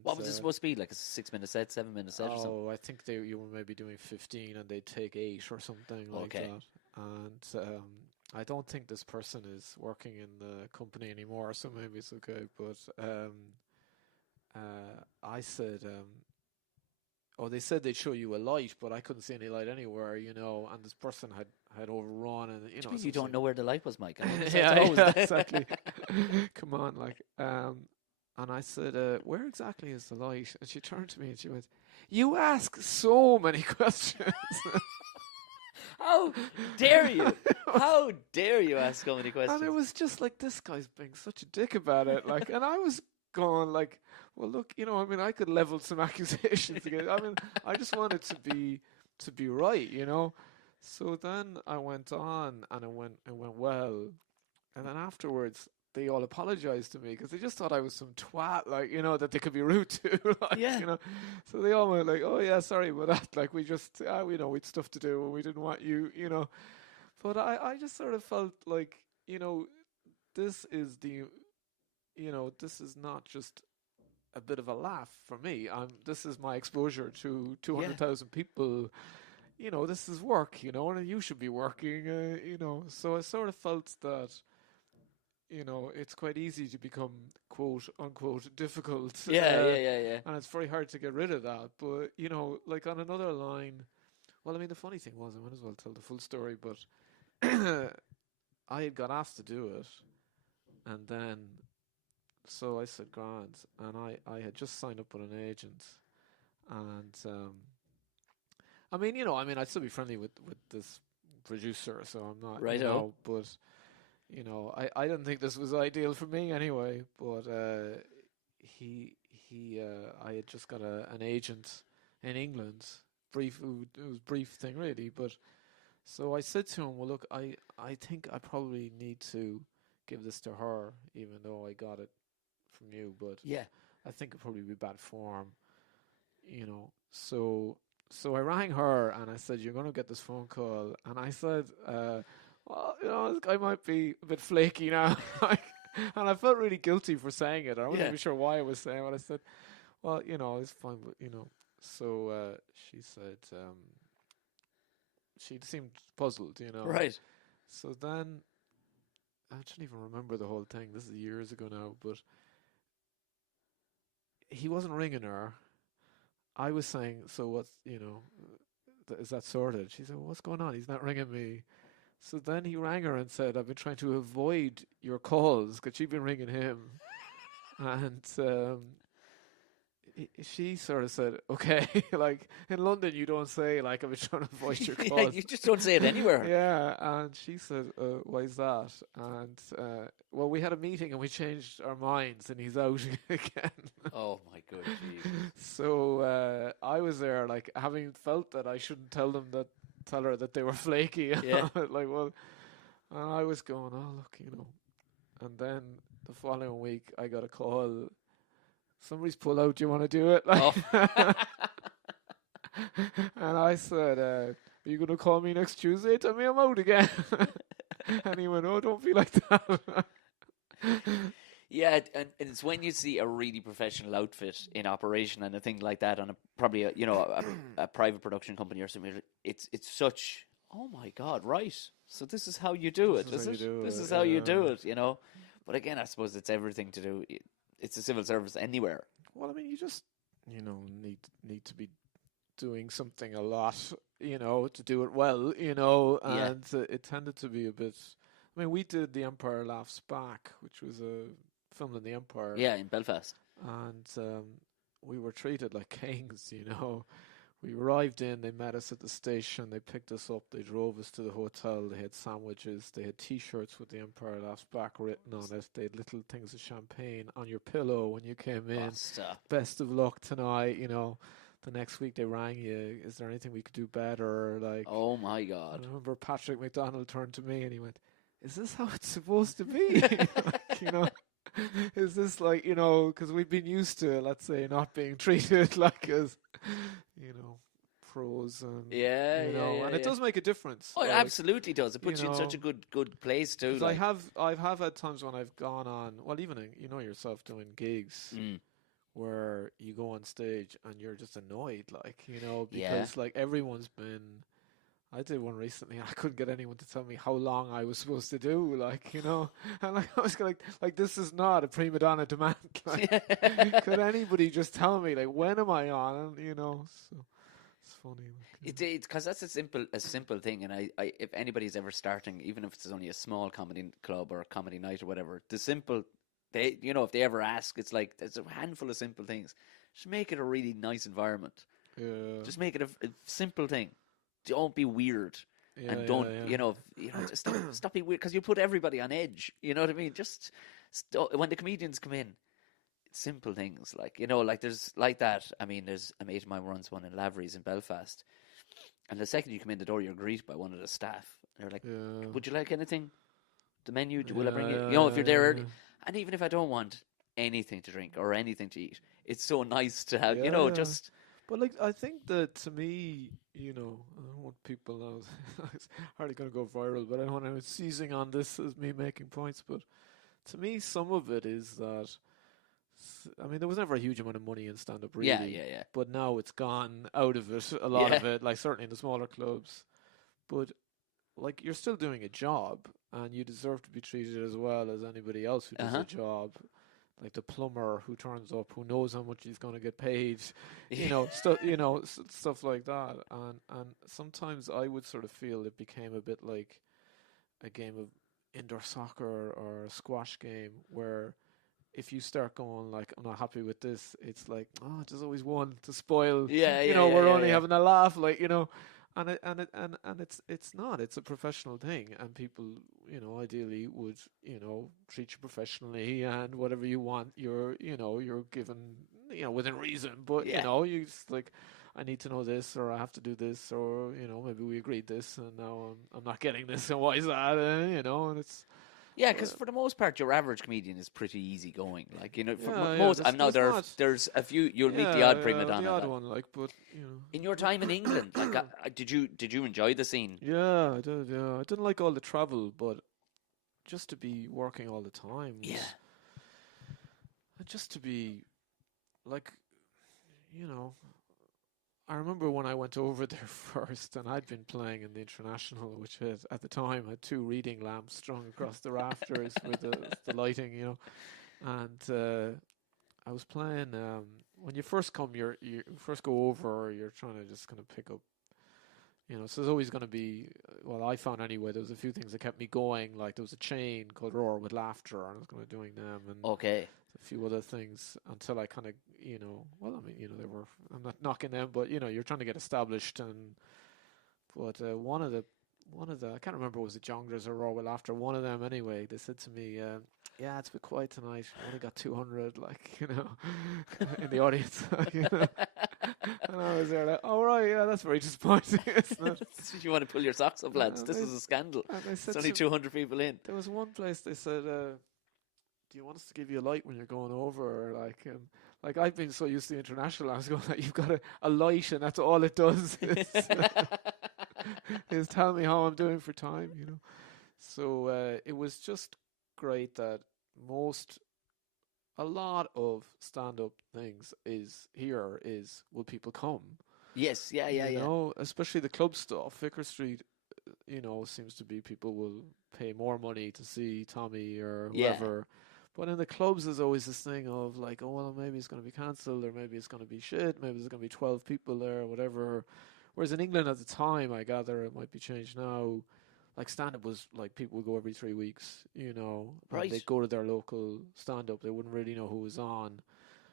what was it supposed to be? Like a 6-minute set, 7-minute set or something? Oh, I think you were maybe doing 15 and they'd take 8 or something like that. And I don't think this person is working in the company anymore, so maybe it's okay. But I said, they said they'd show you a light, but I couldn't see any light anywhere, and this person had overrun, and You don't know where the light was, Mike. Yeah, exactly. Come on, like, and I said, where exactly is the light? And she turned to me and she went, you ask so many questions. How dare you? How dare you ask so many questions? And it was just like, this guy's being such a dick about it. Like, and I was going like, well, look, I could level some accusations against. I just wanted to be right, So then I went on, and it went well, and then afterwards they all apologized to me because they just thought I was some twat, like, that they could be rude to, like, So they all went like, oh yeah, sorry about that, like, we just, we'd stuff to do and we didn't want you, But I just sort of felt like, this is this is not just a bit of a laugh for me. This is my exposure to 200,000 people. This is work, and you should be working, So I sort of felt that, it's quite easy to become quote unquote difficult. Yeah. And it's very hard to get rid of that. But, like on another line, well, the funny thing was, I might as well tell the full story, but I had got asked to do it. And then, so I said, grand. And I had just signed up with an agent. And, I'd still be friendly with this producer, so I'm not, right, but, I didn't think this was ideal for me anyway, but, I had just got an agent in England, it was a brief thing really, but, so I said to him, well, look, I think I probably need to give this to her, even though I got it from you, but I think it'd probably be bad form, So I rang her and I said, you're going to get this phone call. And I said, well, this guy might be a bit flaky now. And I felt really guilty for saying it. I wasn't even sure why I was saying it. I said, well, it's fine, but, So she said, she seemed puzzled, Right. So then, I don't even remember the whole thing. This is years ago now, but he wasn't ringing her. I was saying, so what's, is that sorted? She said, well, what's going on? He's not ringing me. So then he rang her and said, I've been trying to avoid your calls because she'd been ringing him. And she sort of said, okay, like in London, you don't say like I'm trying to avoid your Yeah, cause. you just don't say it anywhere. Yeah, and she said, why is that? And well, we had a meeting and we changed our minds, and he's out again. Oh my good Jesus. So I was there, like having felt that I shouldn't tell her that they were flaky. Yeah. Like, well, and I was going, oh look, and then the following week I got a call. Somebody's pulled out. Do you want to do it? Like, Oh. and I said, "Are you going to call me next Tuesday? Tell me I'm out again." And he went, "Oh, don't be like that." Yeah, and it's when you see a really professional outfit in operation and a thing like that on a private production company or something. It's such. Oh my God! Right. So this is how you do it. This is how you do it. But again, I suppose it's everything to do. It's a civil service anywhere. Well, I mean, you just need to be doing something a lot, to do it well, and it tended to be a bit. I mean, we did The Empire Laughs Back, which was filmed in the Empire. Yeah, in Belfast. And we were treated like kings, We arrived in, they met us at the station, they picked us up, they drove us to the hotel, they had sandwiches, they had T-shirts with The Empire Laughs Back written on it, they had little things of champagne on your pillow when you came in. Best of luck tonight, The next week they rang you, is there anything we could do better? Like, oh my God. I remember Patrick McDonald turned to me and he went, is this how it's supposed to be? Is this like, because we've been used to, let's say, not being treated like as, pros and, and it does make a difference. Oh, it absolutely does. It puts you in such a good place too. Like. I've had times when I've gone on, well, even, yourself doing gigs where you go on stage and you're just annoyed, like, because like everyone's been. I did one recently and I couldn't get anyone to tell me how long I was supposed to do, like, and like I was like this is not a prima donna demand. Like, could anybody just tell me, like, when am I on? And, so it's funny. It's because that's a simple thing, and I if anybody's ever starting, even if it's only a small comedy club or a comedy night or whatever, if they ever ask, it's like there's a handful of simple things. Just make it a really nice environment. Yeah. Just make it a simple thing. Don't be weird, and don't just stop being weird, because you put everybody on edge. You know what I mean? Just when the comedians come in, simple things like there's like that. I mean, there's a mate of mine runs one in Lavery's in Belfast, and the second you come in the door, you're greeted by one of the staff. They're like, "Would you like anything? The menu? Will I bring it? If you're there early, and even if I don't want anything to drink or anything to eat, it's so nice to have just." But like, I think that to me, I don't want people now. It's hardly going to go viral, but I don't want to seizing on this as me making points. But to me, some of it is that. I mean, there was never a huge amount of money in stand-up, really. Yeah. But now it's gone out of it, a lot of it, like certainly in the smaller clubs. But like, you're still doing a job, and you deserve to be treated as well as anybody else who does a job. Like the plumber who turns up, who knows how much he's going to get paid, stuff like that. And sometimes I would sort of feel it became a bit like a game of indoor soccer or a squash game, where if you start going like, I'm not happy with this, it's like, oh, there's always one to spoil. We're only having a laugh, like, and it's not. It's a professional thing, and people, ideally would, treat you professionally, and whatever you want, you're given, within reason. But you just like, I need to know this, or I have to do this, or maybe we agreed this, and now I'm not getting this, and why is that? And it's. Yeah, because for the most part, your average comedian is pretty easy going. Like, for most, there's a few. You'll meet the odd prima donna. The odd one, like, but in your time in England, like, did you enjoy the scene? Yeah, I did. Yeah, I didn't like all the travel, but just to be working all the time. Just to be, like, I remember when I went over there first, and I'd been playing in the International, which had, at the time, had 2 reading lamps strung across the rafters with the lighting, and I was playing. When you first come, you first go over, you're trying to just kind of pick up, So there's always going to be, well, I found anyway, there was a few things that kept me going. Like there was a chain called Roar with Laughter, and I was going to doing them, and Okay. a few other things until I kind of, well, I mean, I'm not knocking them, but you're trying to get established, but one of the, I can't remember, was it Jongleurs or Roar with Laughter, one of them anyway, they said to me, yeah, it's a bit quiet tonight. I only got 200, in the audience. And I was there like, oh, right, yeah, that's very disappointing, isn't it? You want to pull your socks up, lads. This is a scandal. There's only 200 people in. There was one place they said, do you want us to give you a light when you're going over? Or like I've been so used to international, I was going like, you've got a light and that's all it does is tell me how I'm doing for time, So it was just great that a lot of stand-up things will people come? Yes, yeah. Especially the club stuff. Vicar Street, seems to be people will pay more money to see Tommy or whoever. Yeah. But in the clubs, there's always this thing of like, oh, well, maybe it's going to be cancelled, or maybe it's going to be shit, maybe there's going to be 12 people there, or whatever. Whereas in England at the time, I gather it might be changed now, like stand-up was like people would go every 3 weeks, right. And they'd go to their local stand-up. They wouldn't really know who was on.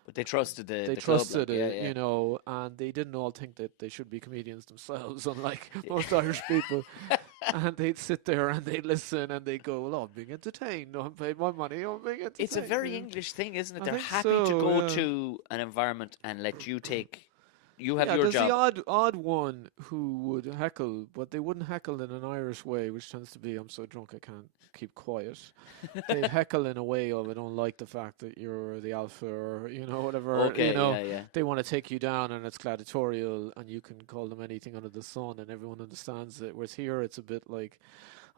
But they trusted They trusted club, it, and they didn't all think that they should be comedians themselves, unlike most Irish people. And they'd sit there and they'd listen and they'd go, well, I'm being entertained. I'm paid my money. I'm being entertained. It's a very English thing, isn't it? They're happy to go to an environment and let you take... You have your job. There's the odd one who would heckle, but they wouldn't heckle in an Irish way, which tends to be, I'm so drunk I can't keep quiet. They heckle in a way of, I don't like the fact that you're the alpha, or, whatever. Okay, yeah. They want to take you down and it's gladiatorial and you can call them anything under the sun and everyone understands it. Whereas here it's a bit like,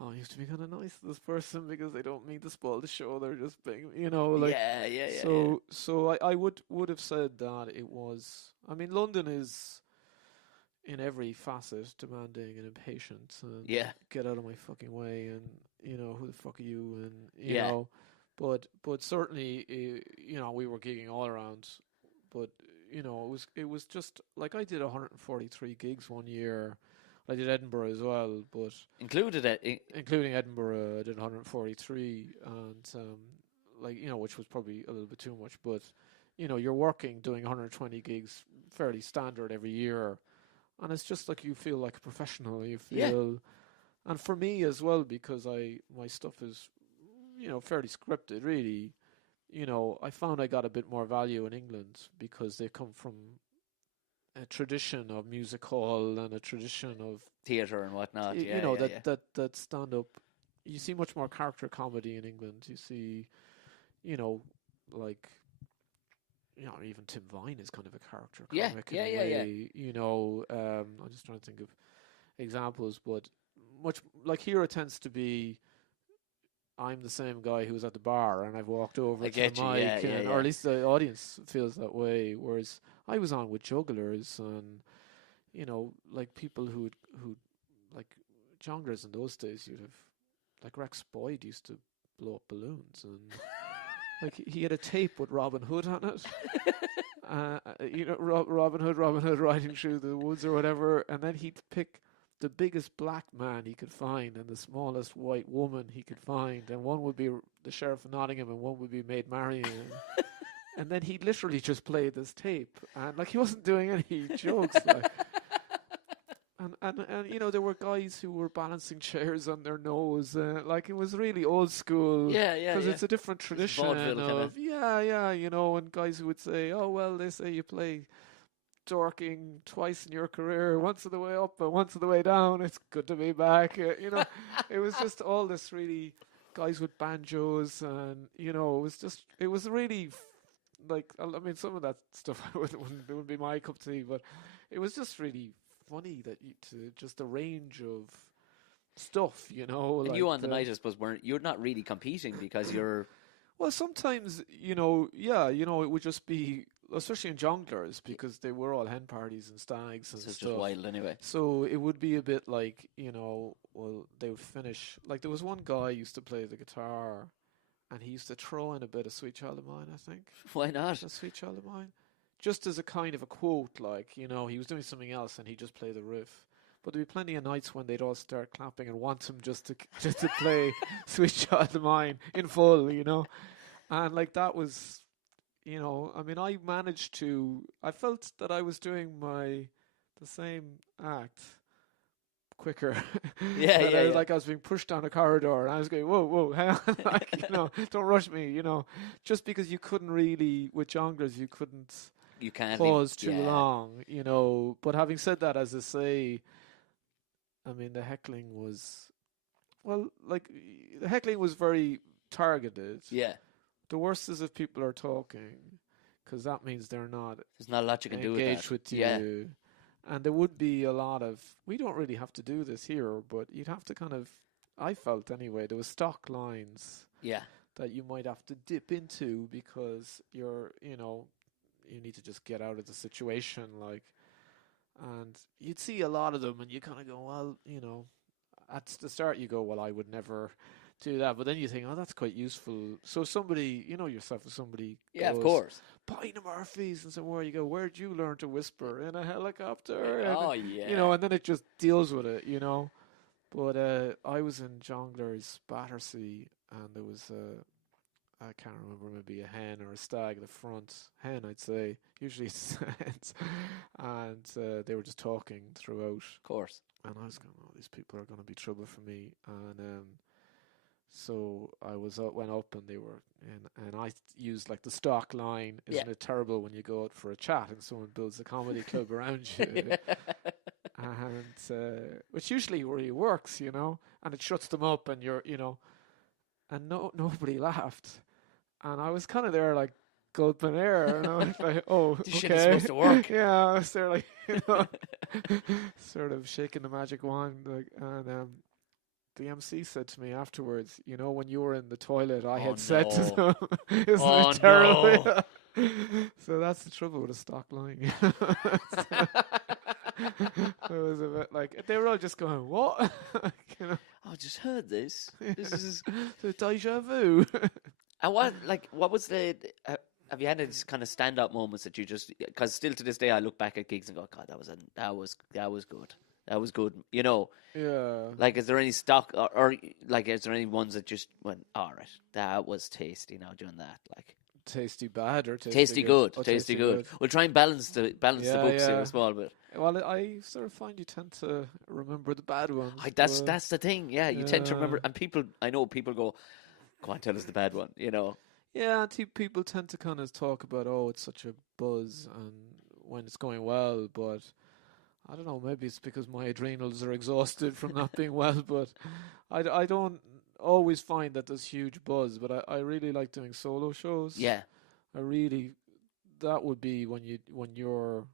oh, you have to be kind of nice to this person because they don't mean to spoil the show. They're just being, like... Yeah. So I would have said that it was... I mean, London is, in every facet, demanding and impatient. And get out of my fucking way and, who the fuck are you? And, you know... But certainly, we were gigging all around. But, it was just... Like, I did 143 gigs one year... I did Edinburgh as well, but including Edinburgh, I did 143, and which was probably a little bit too much. But you're working doing 120 gigs, fairly standard every year, and it's just like you feel like a professional. You feel, and for me as well, because my stuff is, fairly scripted. Really, I found I got a bit more value in England because they come from a tradition of music hall and a tradition of theatre and whatnot. That stand up. You see much more character comedy in England. You see, like, even Tim Vine is kind of a character comic. Yeah. I'm just trying to think of examples, but much like here it tends to be. I'm the same guy who was at the bar and I've walked over to the mic, or at least the audience feels that way. Whereas I was on with jugglers and, like people who like jongleurs in those days, you'd have, like Rex Boyd used to blow up balloons and like he had a tape with Robin Hood on it. Robin Hood riding through the woods or whatever, and then he'd pick the biggest black man he could find and the smallest white woman he could find, and one would be the Sheriff of Nottingham and one would be Maid Marian. And then he literally just played this tape, and like he wasn't doing any jokes. Like, and there were guys who were balancing chairs on their nose, like it was really old school. Because it's a different tradition of and guys who would say, oh well, they say you play dorking twice in your career, once on the way up and once on the way down. It's good to be back. It was just all this really guys with banjos, and it was really like, I mean, some of that stuff wouldn't be my cup of tea, but it was just really funny that just the range of stuff, And like you on the night, I suppose, you're not really competing because you're. Well, sometimes it would just be. Especially in jongleurs, because they were all hen parties and stags and stuff. It's just wild anyway. So it would be a bit like, well, they would finish. Like there was one guy who used to play the guitar, and he used to throw in a bit of Sweet Child of Mine, I think. Why not? A Sweet Child of Mine. Just as a kind of a quote, like, he was doing something else and he just played the riff. But there'd be plenty of nights when they'd all start clapping and want him just to play Sweet Child of Mine in full, and like that was, I mean, I felt that I was doing the same act quicker. Yeah, That yeah, I was yeah. like I was being pushed down a corridor, and I was going, whoa, hang on, like, don't rush me, just because you couldn't really with jonglers, you couldn't You can't leave. pause too Yeah. long, But having said that, as I say, I mean, the heckling was very targeted. Yeah. The worst is if people are talking, because that means they're not There's not a lot you can do with that. engaged with you. Yeah. And there would be a lot of, we don't really have to do this here, but you'd have to kind of, I felt anyway, there was stock lines Yeah. that you might have to dip into because you need to just get out of the situation, like, and you'd see a lot of them and you kind of go, well, at the start you go, well, I would never do that, but then you think, oh, that's quite useful. So somebody, yourself, if somebody Yeah, goes, of course. Pine Murphy's and somewhere, you go, where'd you learn to whisper? In a helicopter? Oh, And, yeah. and then it just deals with it, But I was in Jongleurs Battersea, and there was I can't remember, maybe a hen or a stag at the front. Hen, I'd say. Usually it's hens. And they were just talking throughout. Of course. And I was going, oh, these people are going to be trouble for me. And so I went up, and they were, and I used like the stock line. Isn't it terrible when you go out for a chat and someone builds a comedy club around you? And which usually really works, and it shuts them up, and you're, and nobody laughed, and I was kind of there like gulping air, and I was like, oh, This okay, shit is supposed to work. yeah, I was there like, sort of shaking the magic wand, like, and the MC said to me afterwards, when you were in the toilet, I had said to them, isn't it terrible? No. So that's the trouble with a stock line. It was a bit like, they were all just going, what? I just heard this. This is the deja vu. And what was the? Have you had any kind of stand-up moments that you just? Because still to this day, I look back at gigs and go, God, that was good. That was good. Yeah. Like, is there any stock or like, is there any ones that just went, all right, that was tasty. Now doing that, like. Tasty bad or tasty good? Oh, tasty good. We'll try and balance the books here a small bit. Well, I sort of find you tend to remember the bad ones. That's the thing. Yeah, you tend to remember, and I know people go on, tell us the bad one. Yeah, people tend to kind of talk about, oh, it's such a buzz, and when it's going well, but I don't know, maybe it's because my adrenals are exhausted from not being well, but I don't always find that there's huge buzz, but I really like doing solo shows. Yeah. That would be when you're,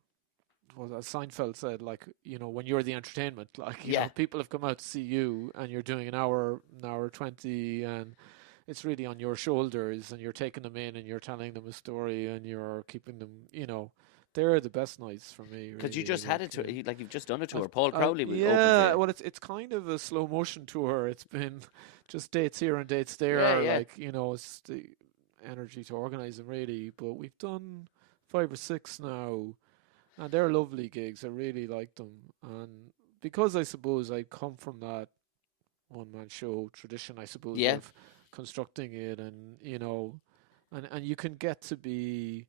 well, as Seinfeld said, like, when you're the entertainment, like, you know, people have come out to see you and you're doing an hour 20, and it's really on your shoulders, and you're taking them in and you're telling them a story and you're keeping them, they're the best nights for me. Because you just had it to, like, you've just done a tour. Paul Crowley was open. Well, it's kind of a slow motion tour. It's been just dates here and dates there. Like, it's the energy to organise them, really. But we've done 5 or 6 now, and they're lovely gigs. I really like them, and because I suppose I come from that one-man show tradition, I suppose, of constructing it, and and you can get to be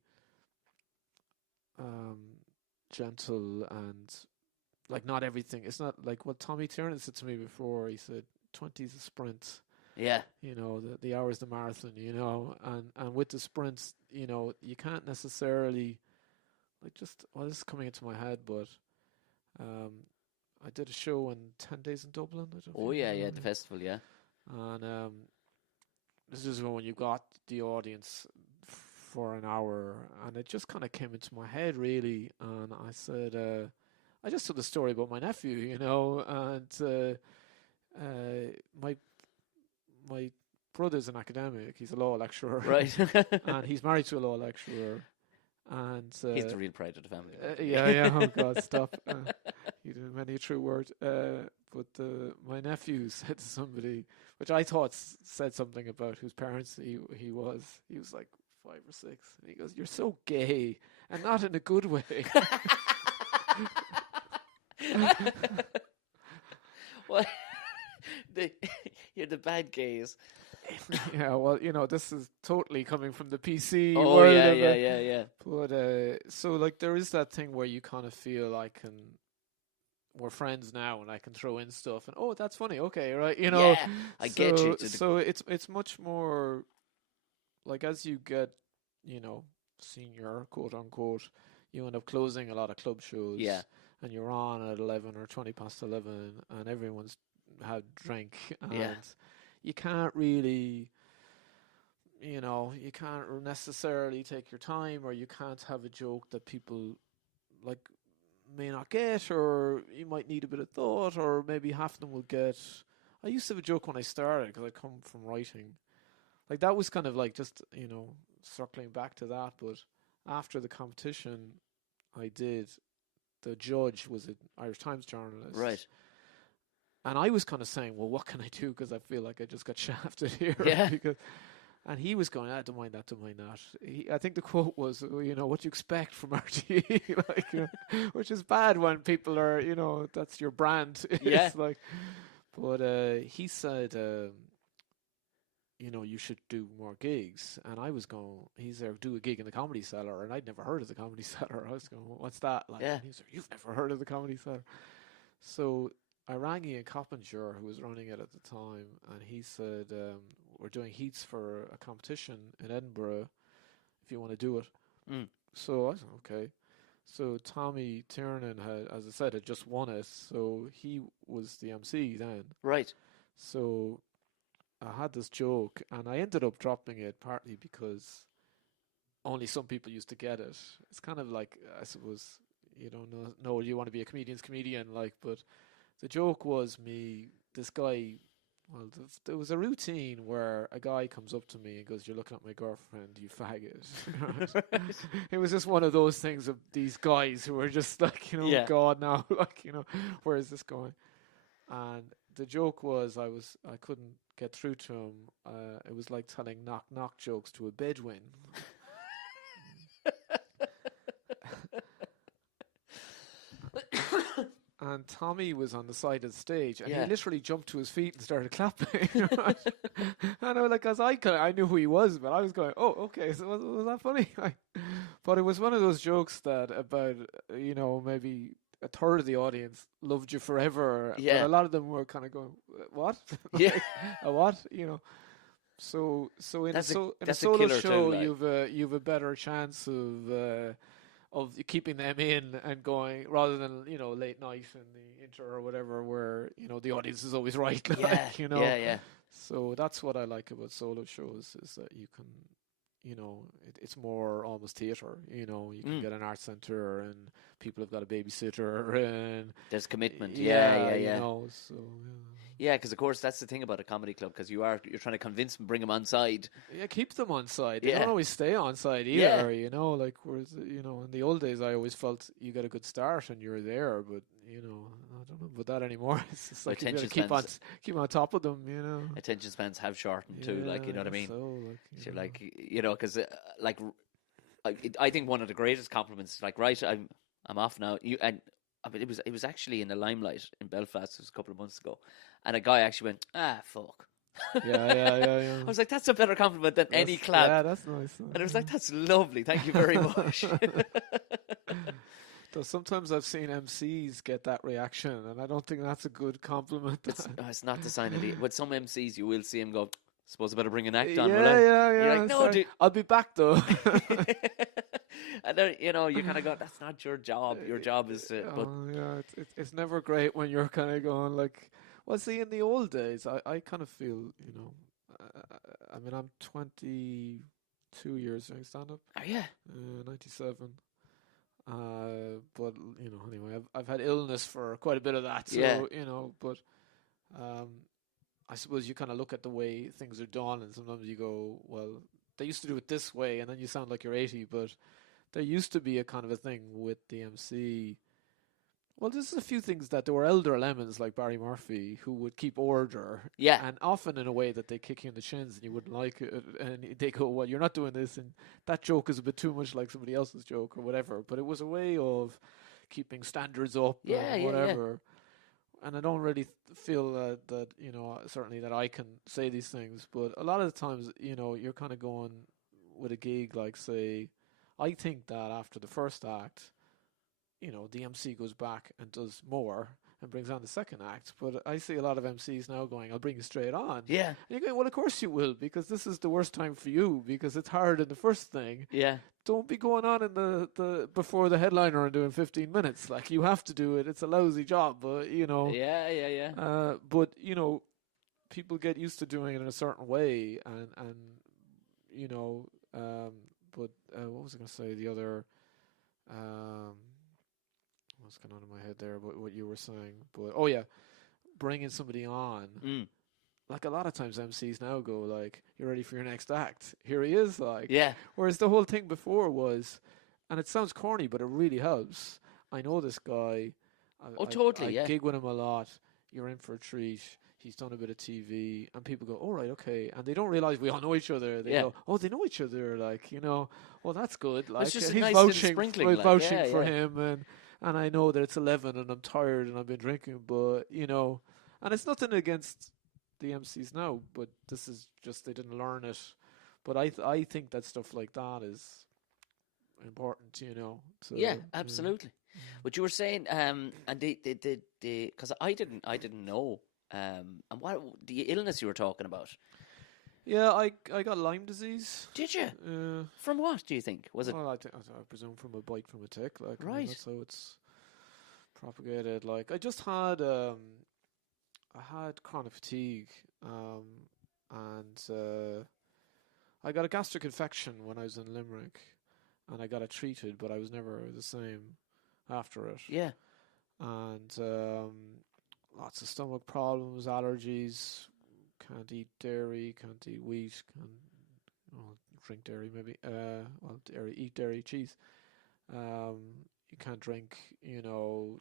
gentle, and like, not everything. It's not like what Tommy Tiernan said to me before. He said 20 is a sprint. Yeah. The hour is the marathon, and with the sprints, you can't necessarily, like, just, well, this is coming into my head, but I did a show in 10 Days in Dublin. The festival, yeah. And this is when you got the audience for an hour, and it just kind of came into my head, really. And I said, I just told the story about my nephew, and my brother's an academic. He's a law lecturer, right? And he's married to a law lecturer, and he's the real pride of the family. Yeah. Oh God, stop! You did many a true word. But my nephew said to somebody, which I thought said something about whose parents he was. He was like 5 or 6, and he goes, "You're so gay, and not in a good way." What? the, you're the bad gays. Yeah, well, this is totally coming from the PC Oh world yeah, of yeah, it. yeah, yeah. But so like there is that thing where you kind of feel we're friends now and I can throw in stuff and that's funny, okay, right? Yeah, I get you. So it's much more like as you get, senior, quote unquote, you end up closing a lot of club Yeah, shows and you're on at 11 or 20 past 11 and everyone's had drink and yeah, you can't really, you can't necessarily take your time or you can't have a joke that people like may not get or you might need a bit of thought or maybe half of them will get. I used to have a joke when I started because I come from writing. Like that was kind of like just, circling back to that. But after the competition I did, the judge was an Irish Times journalist. right. And I was kind of saying, well, what can I do? Because I feel like I just got shafted here. Yeah. And he was going, don't mind that, don't mind that. I think the quote was, what do you expect from RTE? Like, which is bad when people are, that's your brand. Yeah. But he said, you should do more gigs. And I was going, he's there, do a gig in the Comedy Cellar. And I'd never heard of the Comedy Cellar. I was going, what's that? Like, Yeah. and he's like, you've never heard of the Comedy Cellar. So I rang Ian Coppinger, who was running it at the time, and he said, we're doing heats for a competition in Edinburgh, if you want to do it. Mm. So I said, okay. So Tommy Tiernan had, as I said, had just won it, so he was the MC then. Right. So I had this joke, and I ended up dropping it partly because only some people used to get it. It's kind of like, I suppose, you don't know you want to be a comedian's comedian, like, but the joke was this guy, well, there was a routine where a guy comes up to me and goes, you're looking at my girlfriend, you faggot. It was just one of those things of these guys who were just like, Yeah. God now, like, where is this going? And the joke was I couldn't get through to him. It was like telling knock jokes to a Bedouin. And Tommy was on the side of the stage, and he literally jumped to his feet and started clapping. Right? And I was like, cause I knew who he was, but I was going, oh, okay, so was that funny? But it was one of those jokes that about, maybe a third of the audience loved you forever, Yeah. but a lot of them were kind of going, what? Yeah. A what? So in a solo show, like, you've a better chance of keeping them in and going rather than late night in the inter or whatever where the audience is always right. Like, Yeah. So that's what I like about solo shows is that you can it's more almost theatre. You can get an art centre and people have got a babysitter and there's commitment. Yeah, because of course that's the thing about a comedy club, because you're trying to convince them, bring them on side. Yeah, keep them on side. They don't always stay on side either. Like whereas in the old days I always felt you got a good start and you're there, but I don't know about that anymore. It's just like you gotta keep on top of them. Attention spans have shortened too. Like, you know what I mean? So like because like I think one of the greatest compliments is like, right, I'm off now. It was actually in the Limelight in Belfast. It was a couple of months ago, and a guy actually went, fuck. Yeah. I was like, that's a better compliment than any clap. Yeah, that's nice. And I was like, that's lovely. Thank you very much. Though sometimes I've seen MCs get that reaction, and I don't think that's a good compliment. It's not the sign of the. With some MCs, you will see him go, suppose I better bring an act on. Yeah. You're like, no, dude. I'll be back though. And then, you kind of go, that's not your job. Your job is to. It's never great when you're kind of going like, well, see, in the old days, I kind of feel, I mean, I'm 22 years doing stand-up. Oh, yeah. 97. But, anyway, I've had illness for quite a bit of that. So, but I suppose you kind of look at the way things are done and sometimes you go, well, they used to do it this way, and then you sound like you're 80, but there used to be a kind of a thing with the MC. Well, there's a few things that there were elder lemons like Barry Murphy who would keep order. Yeah. And often in a way that they kick you in the shins and you wouldn't like it. And they go, well, you're not doing this. And that joke is a bit too much like somebody else's joke or whatever. But it was a way of keeping standards up or whatever. and I don't really feel that certainly that I can say these things, but a lot of the times, you're kind of going with a gig, like, say, I think that after the first act, the MC goes back and does more and brings on the second act. But I see a lot of MCs now going, I'll bring you straight on. Yeah. And you're going, well, of course you will, because this is the worst time for you, because it's hard in the first thing. Yeah. Don't be going on in the before the headliner and doing 15 minutes. Like, you have to do it. It's a lousy job, but, Yeah. But, people get used to doing it in a certain way, and but what was I going to say? The other, what's going on in my head there? What you were saying? But bringing somebody on. Like, a lot of times MCs now go like, "You're ready for your next act. Here he is." Like, yeah. Whereas the whole thing before was, and it sounds corny, but it really helps. I know this guy. Totally. I gig with him a lot. You're in for a treat. He's done a bit of TV, and people go, "All right, okay," and they don't realize we all know each other. They go, "Oh, they know each other." Like, well, that's good. Like, it's just he's nice vouching for yeah. him, and I know that it's 11 and I'm tired and I've been drinking, but and it's nothing against the MCs now, but this is just they didn't learn it. But I think that stuff like that is important, Yeah, absolutely. What you were saying, and the because I didn't know, and what the illness you were talking about. Yeah, I got Lyme disease. Did you? From what do you think? Was it? Well, I presume from a bite from a tick. Like, right. That's how it's propagated. Like, I just had I had chronic fatigue, and I got a gastric infection when I was in Limerick, and I got it treated, but I was never the same after it. Yeah. And lots of stomach problems, allergies. Can't eat dairy, can't eat wheat, drink dairy maybe. Eat dairy, cheese. You can't drink,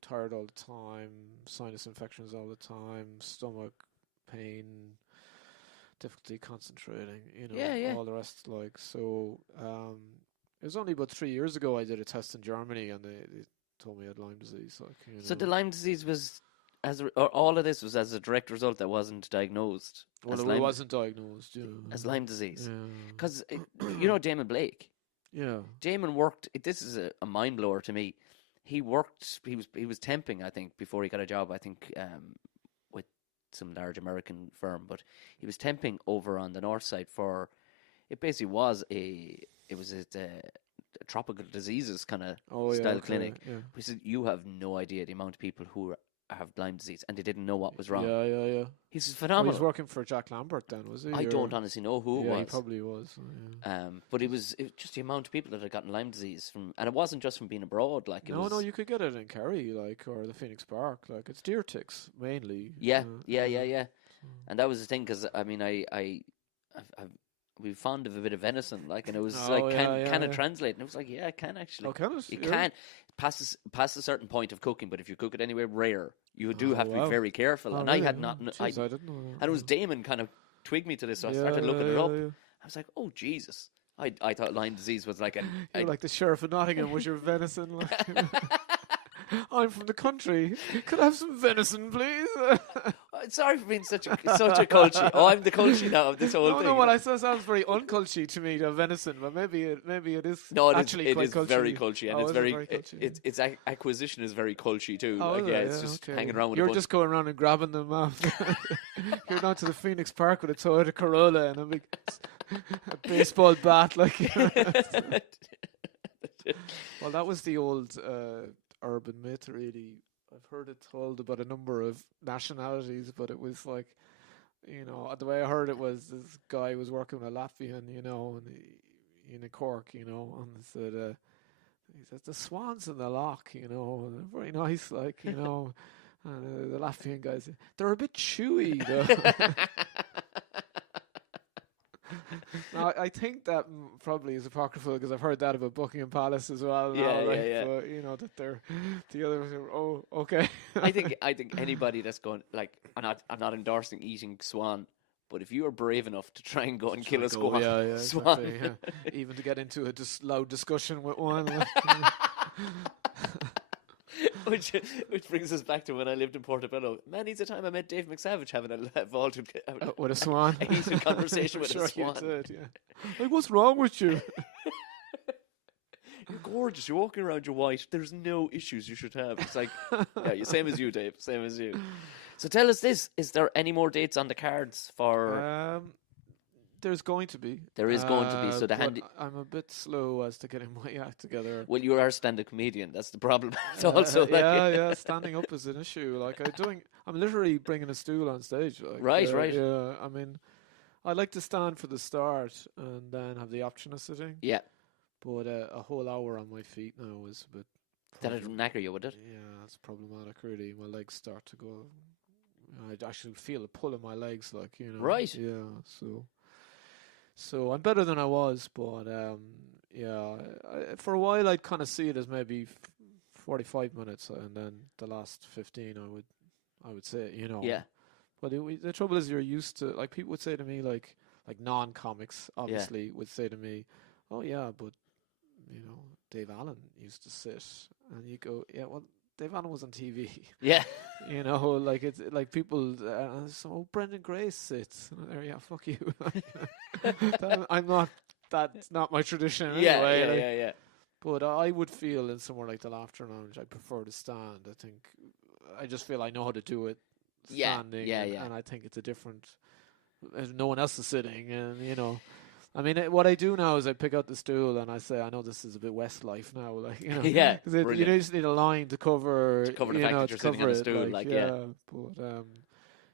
tired all the time, sinus infections all the time, stomach pain, difficulty concentrating, all the rest. Like, so, it was only about 3 years ago I did a test in Germany, and they told me I had Lyme disease. Like, So the Lyme disease was, all of this was as a direct result that wasn't diagnosed. Well, it wasn't diagnosed, as Lyme disease. Yeah. Because, Damon Blake. Yeah. Damon worked, this is a mind blower to me. He worked, he was temping, I think, before he got a job, I think, with some large American firm, but he was temping over on the north side for, it basically was a tropical diseases kind of style clinic. Yeah. He said, you have no idea the amount of people who have Lyme disease, and they didn't know what was wrong. Yeah. He's phenomenal. He was working for Jack Lambert then, was he? I don't honestly know who it was. He probably was. Yeah. But it was just the amount of people that had gotten Lyme disease and it wasn't just from being abroad. Like, no, you could get it in Kerry, like, or the Phoenix Park. Like, it's deer ticks mainly. Yeah. And that was the thing, because I mean, we fond of a bit of venison, like, and it was can it translate? And it was like, yeah, it can actually. Oh, can it? It can. Past a certain point of cooking, but if you cook it anywhere rare, you do have to be very careful. And really? I had not. Jeez, I didn't know that. And it was Damon kind of twigged me to this, so I started looking it up. I was like, oh Jesus! I thought Lyme disease was like You're like the Sheriff of Nottingham was your venison. Like, I'm from the country. Could I have some venison, please? Sorry for being such a culture. Oh, I'm the culture now of this whole thing. No, what I said sounds very uncultured to me, to venison, but maybe it is. No, it is very culty, and it's its acquisition is very culty too. Oh, like, it's just hanging around with. You're just going around and grabbing them off. You're down to the Phoenix Park with a Toyota Corolla and a big baseball bat, like. Well, that was the old urban myth, really. I've heard it told about a number of nationalities, but it was like, the way I heard it was this guy was working with a Latvian, and in Cork, and he said the swans in the loch, and they're very nice, like, and the Latvian guy said, they're a bit chewy, though. Now, I think that probably is apocryphal, because I've heard that about Buckingham Palace as well. Yeah. But, that they're the others are, okay. I think anybody that's going, like, I'm not endorsing eating swan, but if you are brave enough to try and go and kill a swan, exactly, even to get into a loud discussion with one. which brings us back to when I lived in Portobello. Many's the time I met Dave McSavage having a vaulted with a swan. A heated conversation with sure a swan. You did, yeah. Like, what's wrong with you? You're gorgeous. You're walking around. You're white. There's no issues you should have. It's like, yeah, same as you, Dave. Same as you. So tell us this: is there any more dates on the cards for? There's going to be. There is going to be. So I'm a bit slow as to getting my act together. Well, you are a stand-up comedian. That's the problem. It's also yeah. Standing up is an issue. Like I'm literally bringing a stool on stage. Like, right. Yeah. I mean, I like to stand for the start and then have the option of sitting. Yeah. But a whole hour on my feet now is a bit. That'd knacker you, would it? Yeah, it's problematic. Really, my legs start to go. I actually feel a pull in my legs, like, you know. Right. Yeah. So I'm better than I was, but for a while I'd kind of see it as maybe 45 minutes, and then the last 15 I would say, you know. Yeah. But the trouble is, you're used to, like, people would say to me, like non-comics obviously would say to me, "Oh yeah, but you know, Dave Allen used to sit," and you go, "Yeah, well, Dave Allen was on TV." Yeah. You know, like, it's like people, Brendan Grace sits. Yeah, fuck you. That's not my tradition anyway. Yeah. But I would feel in somewhere like the Laughter Lounge, I prefer to stand. I just feel I know how to do it standing. And I think it's a different, no one else is sitting, and, you know. I mean, what I do now is I pick out the stool and I say, I know this is a bit Westlife now, like, you know. Yeah, you just need a line to cover the fact that you're sitting on a stool,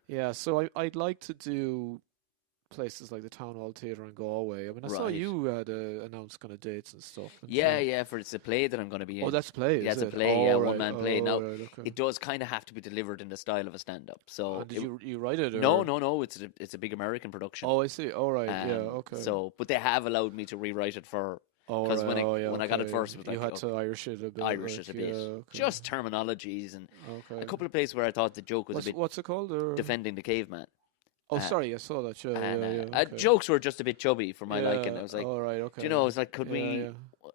But so I'd like to do places like the Town Hall Theatre in Galway. I mean, I saw you had announced kind of dates and stuff. For it's a play that I'm going to be in. Oh, that's a play. Yeah, it's a play. one-man play. Now, it does kind of have to be delivered in the style of a stand-up. So, did you write it? Or? No. It's a big American production. Oh, I see. All right. Okay. So, but they have allowed me to rewrite it for. Because when I got it first, it was you had to Irish it a bit. Just terminologies and a couple of places where I thought the joke was a bit. What's it called? Or? Defending the Caveman. Oh, sorry, I saw that. Yeah, jokes were just a bit chubby for my liking. I was like, all right, okay. Do you know, it's like, could we?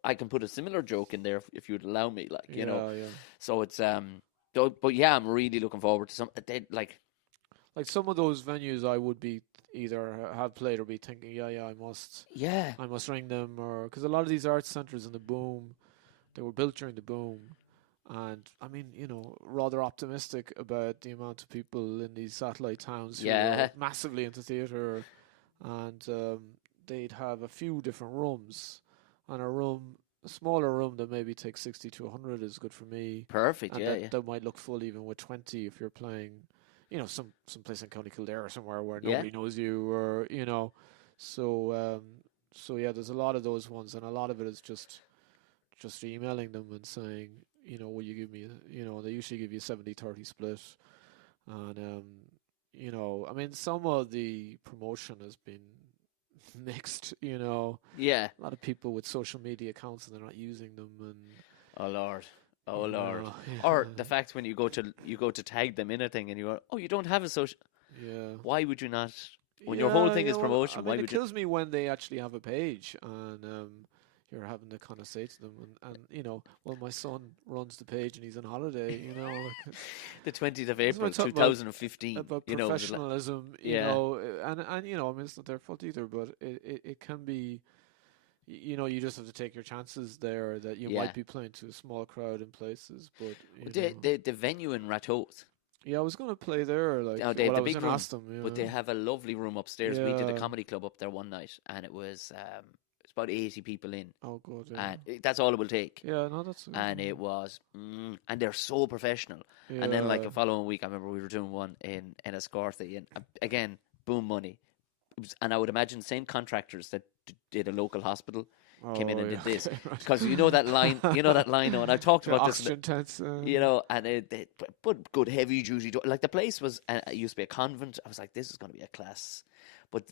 I can put a similar joke in there if you'd allow me, like, you know. Yeah. So it's but yeah, I'm really looking forward to some. Like some of those venues, I would be either have played or be thinking, I must ring them, or because a lot of these arts centres in the boom, they were built during the boom. And I mean, you know, rather optimistic about the amount of people in these satellite towns who are massively into theatre, and they'd have a few different rooms, and a smaller room that maybe takes 60 to 100 is good for me. Perfect, and that might look full even with 20 if you're playing, you know, some place in County Kildare or somewhere where nobody knows you, or, you know, so there's a lot of those ones, and a lot of it is just emailing them and saying, you know, will you give me, you know, they usually give you 70-30 split. And, you know, I mean, some of the promotion has been mixed, you know. Yeah. A lot of people with social media accounts and they're not using them. And Oh, Lord. Or the fact when you go to tag them in a thing and you go, oh, you don't have a social. Yeah. Why would you not? When your whole thing is promotion, why would you? It kills me when they actually have a page and you're having to kind of say to them, and you know, well, my son runs the page and he's on holiday, you know. Like, the 20th of April, 2015. About professionalism, you know, and you know, I mean, it's not their fault either, but it can be, you know, you just have to take your chances there that you might be playing to a small crowd in places, but the venue in Ratoath. Yeah, I was going to play there. Like, they have I the big room, Aston, but they have a lovely room upstairs. We did a comedy club up there one night, and it was about 80 people in. Oh, good. Yeah. And that's all it will take. Yeah, no, that's. And it was, and they're so professional. Yeah. And then, like, the following week, I remember we were doing one in Escorthy, and again, boom money. And I would imagine same contractors that did a local hospital came in and did this, because you know that line, and I talked about this, tense, you know, and but good heavy duty, like the place was, it used to be a convent. I was like, this is going to be a class, but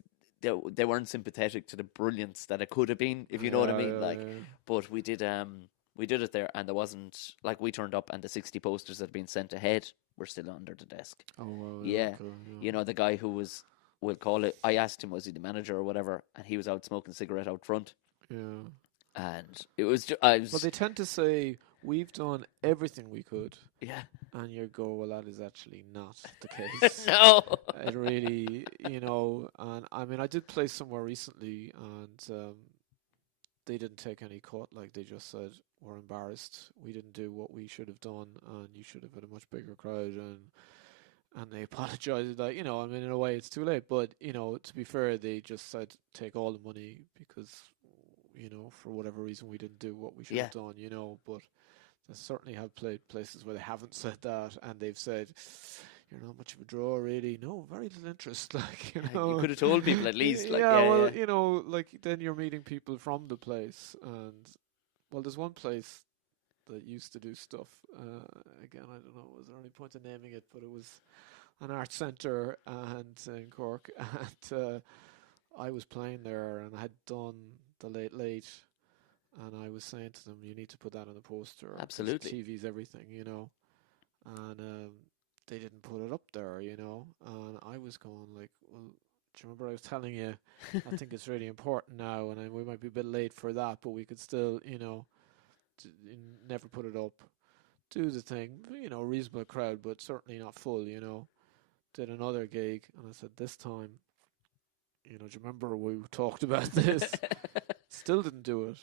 they weren't sympathetic to the brilliance that it could have been, if you know what I mean. But we did it there, and there wasn't, like, we turned up and the 60 posters that had been sent ahead were still under the desk. Oh wow, yeah. Cool, yeah. You know, the guy who was, we'll call it, I asked him, was he the manager or whatever, and he was out smoking a cigarette out front. Yeah. And it was well, they tend to say, we've done everything we could. Yeah. And you go, well, that is actually not the case. No. It really, and I mean, I did play somewhere recently, and they didn't take any cut. Like, they just said, we're embarrassed. We didn't do what we should have done, and you should have had a much bigger crowd. And they apologized. Like, I mean, in a way, it's too late. But, to be fair, they just said, take all the money because, for whatever reason, we didn't do what we should have done, But I certainly have played places where they haven't said that, and they've said, you're not much of a draw, really. No, very little interest. Like, You could have told people at least. Like, like, then you're meeting people from the place. And, well, there's one place that used to do stuff. Again, I don't know, was there any point in naming it, but it was an art centre and in Cork, and I was playing there, and I had done the Late Late, and I was saying to them, you need to put that on the poster. Absolutely. TV's everything, and they didn't put it up there, and I was going like, well, do you remember I was telling you, I think it's really important now, and we might be a bit late for that, but we could still, never put it up. Do the thing, reasonable crowd, but certainly not full, Did another gig, and I said, this time, do you remember we talked about this? Still didn't do it.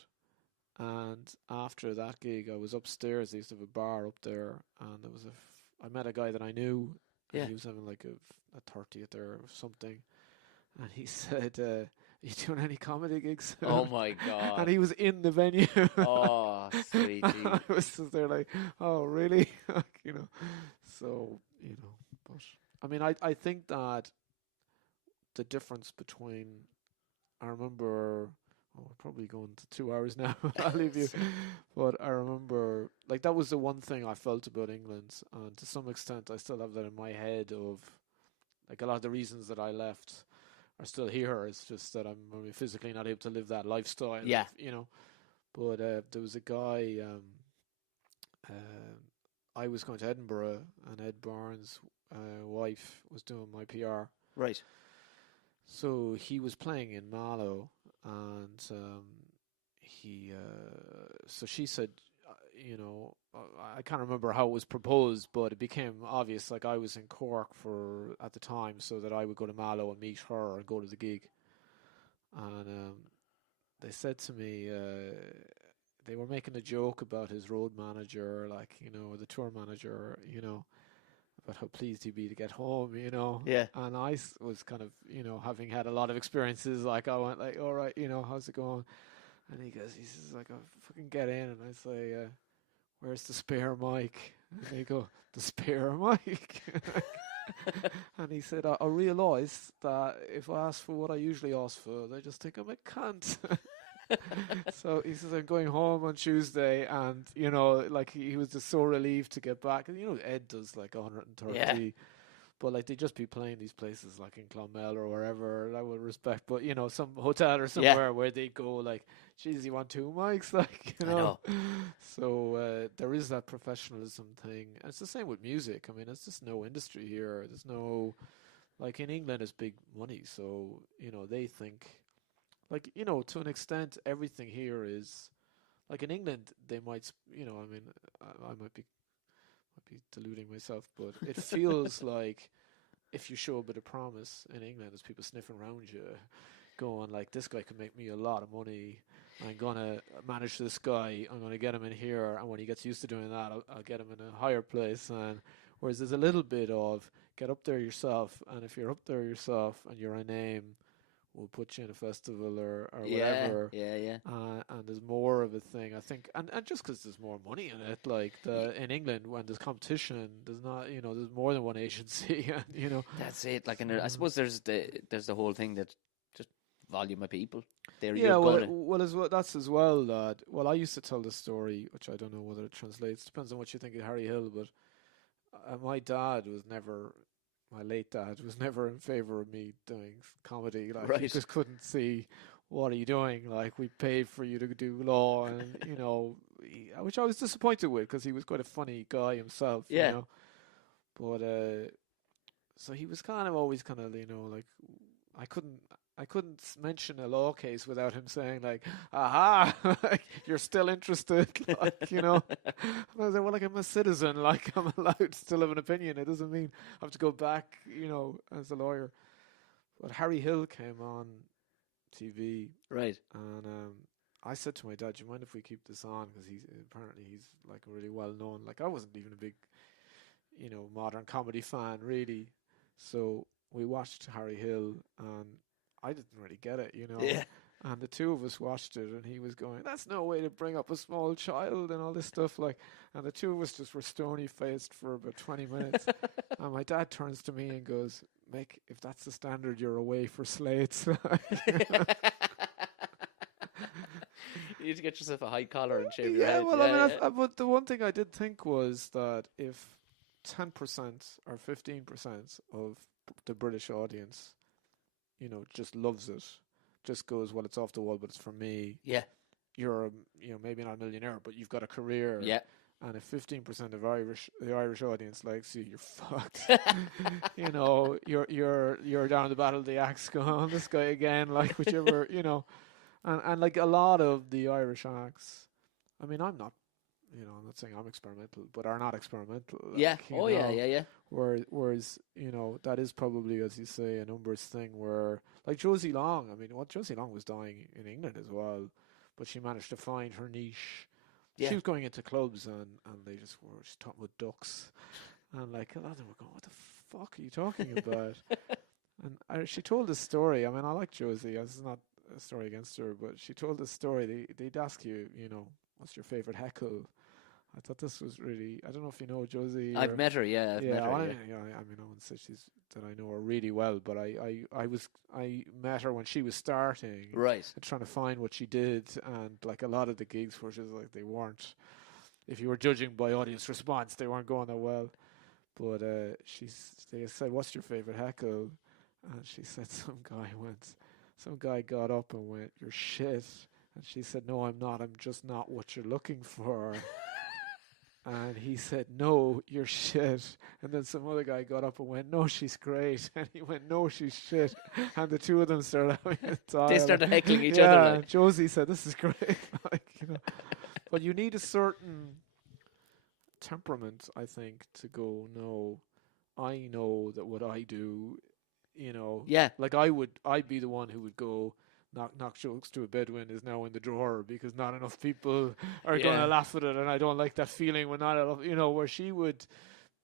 And after that gig, I was upstairs. They used to have a bar up there, and there was I met a guy that I knew, and he was having like a 30th there or something, and he said, are you doing any comedy gigs? Oh my God. And he was in the venue. Oh, sweet. I was just there like, oh, really? So, but I mean, I think that the difference between, I remember, we're probably going to 2 hours now. I'll leave you. But I remember, like, that was the one thing I felt about England. And to some extent, I still have that in my head of, like, a lot of the reasons that I left are still here. It's just that I'm physically not able to live that lifestyle. Yeah. But there was a guy, I was going to Edinburgh, and Ed Barnes' wife was doing my PR. Right. So he was playing in Mallow, and so she said, I can't remember how it was proposed, but it became obvious, like I was in Cork at the time, so that I would go to Mallow and meet her and go to the gig. And they said to me, they were making a joke about his road manager, like, the tour manager, about how pleased he'd be to get home, Yeah. And I was kind of, having had a lot of experiences, like I went like, all right, how's it going? And he says like, oh, fucking get in. And I say, where's the spare mic? And they go, the spare mic? And he said, I realised that if I ask for what I usually ask for, they just think I'm a cunt. So he says, I'm going home on Tuesday, and like he was just so relieved to get back. And Ed does like 130, but like they just be playing these places like in Clonmel or wherever. I would respect, but some hotel or somewhere where they go like, geez, you want two mics, like I know. So there is that professionalism thing. And it's the same with music. I mean, it's just no industry here. There's no, like in England, it's big money, so they think. Like, to an extent, everything here is, like in England, they might, I mean, I might be deluding myself, but it feels like if you show a bit of promise in England, there's people sniffing around you, going like, this guy can make me a lot of money. I'm going to manage this guy. I'm going to get him in here. And when he gets used to doing that, I'll get him in a higher place. And whereas there's a little bit of get up there yourself. And if you're up there yourself and you're a name, we'll put you in a festival or whatever. Yeah. And there's more of a thing, I think, and just because there's more money in it, like in England when there's competition, there's not, there's more than one agency, and that's it. Like, and I suppose there's the whole thing that just volume of people. That's as well that. Well, I used to tell the story, which I don't know whether it translates. Depends on what you think of Harry Hill, but my dad was never. My late dad was never in favour of me doing comedy. Like, he just couldn't see, what are you doing? Like, we paid for you to do law, and which I was disappointed with because he was quite a funny guy himself. Yeah. But so he was kind of always kind of like I couldn't. I couldn't mention a law case without him saying like, "Aha, like, you're still interested," like, you know. And I was like, "Well, like I'm a citizen, like I'm allowed to still have an opinion. It doesn't mean I have to go back, you know, as a lawyer." But Harry Hill came on TV, Right. and I said to my dad, "Do you mind if we keep this on?" Because he's like really well known. Like I wasn't even a big, you know, modern comedy fan really, so we watched Harry Hill, and I didn't really get it, you know. Yeah. And the two of us watched it, and he was going, "That's no way to bring up a small child," and all this stuff. Like, and the two of us just were stony faced for about 20 minutes. And my dad turns to me and goes, "Mick, if that's the standard, you're away for slates." You need to get yourself a high collar and shave your Yeah, head. well, Yeah, I mean, yeah. but the one thing I did think was that if 10% or 15% of the British audience, you know, just loves it, just goes, "Well, it's off the wall, but it's for me." Yeah. You're, you know, maybe not a millionaire, but you've got a career. Yeah. And if 15% of the Irish audience likes you, you're fucked. You know, you're down the battle of the axe going, "Oh, this guy again," like whichever, you know. And like a lot of the Irish acts, I mean, I'm not, you know, I'm not saying I'm experimental, but are not experimental. Like, Yeah. you Oh, yeah, know. yeah, yeah. Whereas, you know, that is probably, as you say, a numbers thing where, like Josie Long, I mean, Josie Long was dying in England as well, but she managed to find her niche. Yeah. She was going into clubs and they just were just talking about ducks. And like, a lot of them were going, "What the fuck are you talking about?" And she told this story. I mean, I like Josie. This is not a story against her, but she told this story. They'd ask you, you know, "What's your favorite heckle?" I thought this was really. I don't know if you know Josie. I've met her, yeah. I've met her, I yeah. mean, I mean, I wouldn't say that I know her really well, but I met her when she was starting, Right. and trying to find what she did, and like a lot of the gigs were just like they weren't. If you were judging by audience response, they weren't going that well. But they said, "What's your favorite heckle?" And she said, some guy got up and went, "You're shit." And she said, "No, I'm not. I'm just not what you're looking for." And he said, "No, you're shit." And then some other guy got up and went, "No, she's great." And he went, "No, she's shit." And the two of them started having a dialogue. They started heckling each yeah, other. and Like. Josie said, "This is great." Like, you know. But you need a certain temperament, I think, to go, "No, I know that what I do, you know." Yeah. Like I'd be the one who would go, knock jokes to a Bedouin is now in the drawer because not enough people are going to laugh at it, and I don't like that feeling when not enough, you know, where she would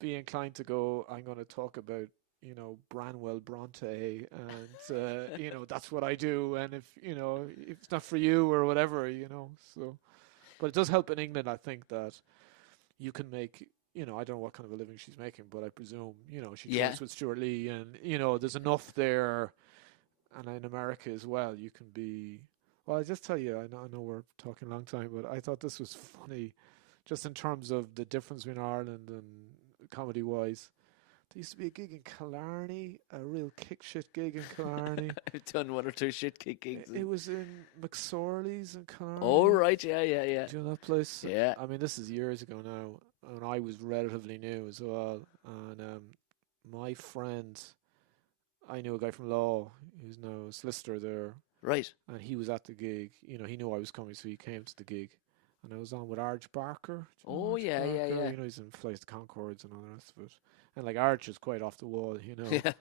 be inclined to go, "I'm going to talk about, you know, Branwell Bronte, and you know, that's what I do, and if, you know, if it's not for you or whatever, you know." So, but it does help in England, I think, that you can make, you know, I don't know what kind of a living she's making, but I presume, you know, she tours with Stuart Lee, and, you know, there's enough there. And in America as well, you can be. Well, I just tell you, I know we're talking a long time, but I thought this was funny, just in terms of the difference between Ireland and comedy-wise. There used to be a gig in Killarney, a real kick shit gig in Killarney. I've done one or two shit kick gigs. It was in McSorley's in Killarney. Oh, right, yeah. Do you know that place? Yeah. I mean, this is years ago now, and I was relatively new as well. And my friend, I knew a guy from law who's now a solicitor there. Right. And he was at the gig. You know, he knew I was coming, so he came to the gig. And I was on with Arj Barker. Oh, yeah. You know, he's in Flight of Conchords and all the rest of it. And like Arj is quite off the wall, you know. Yeah.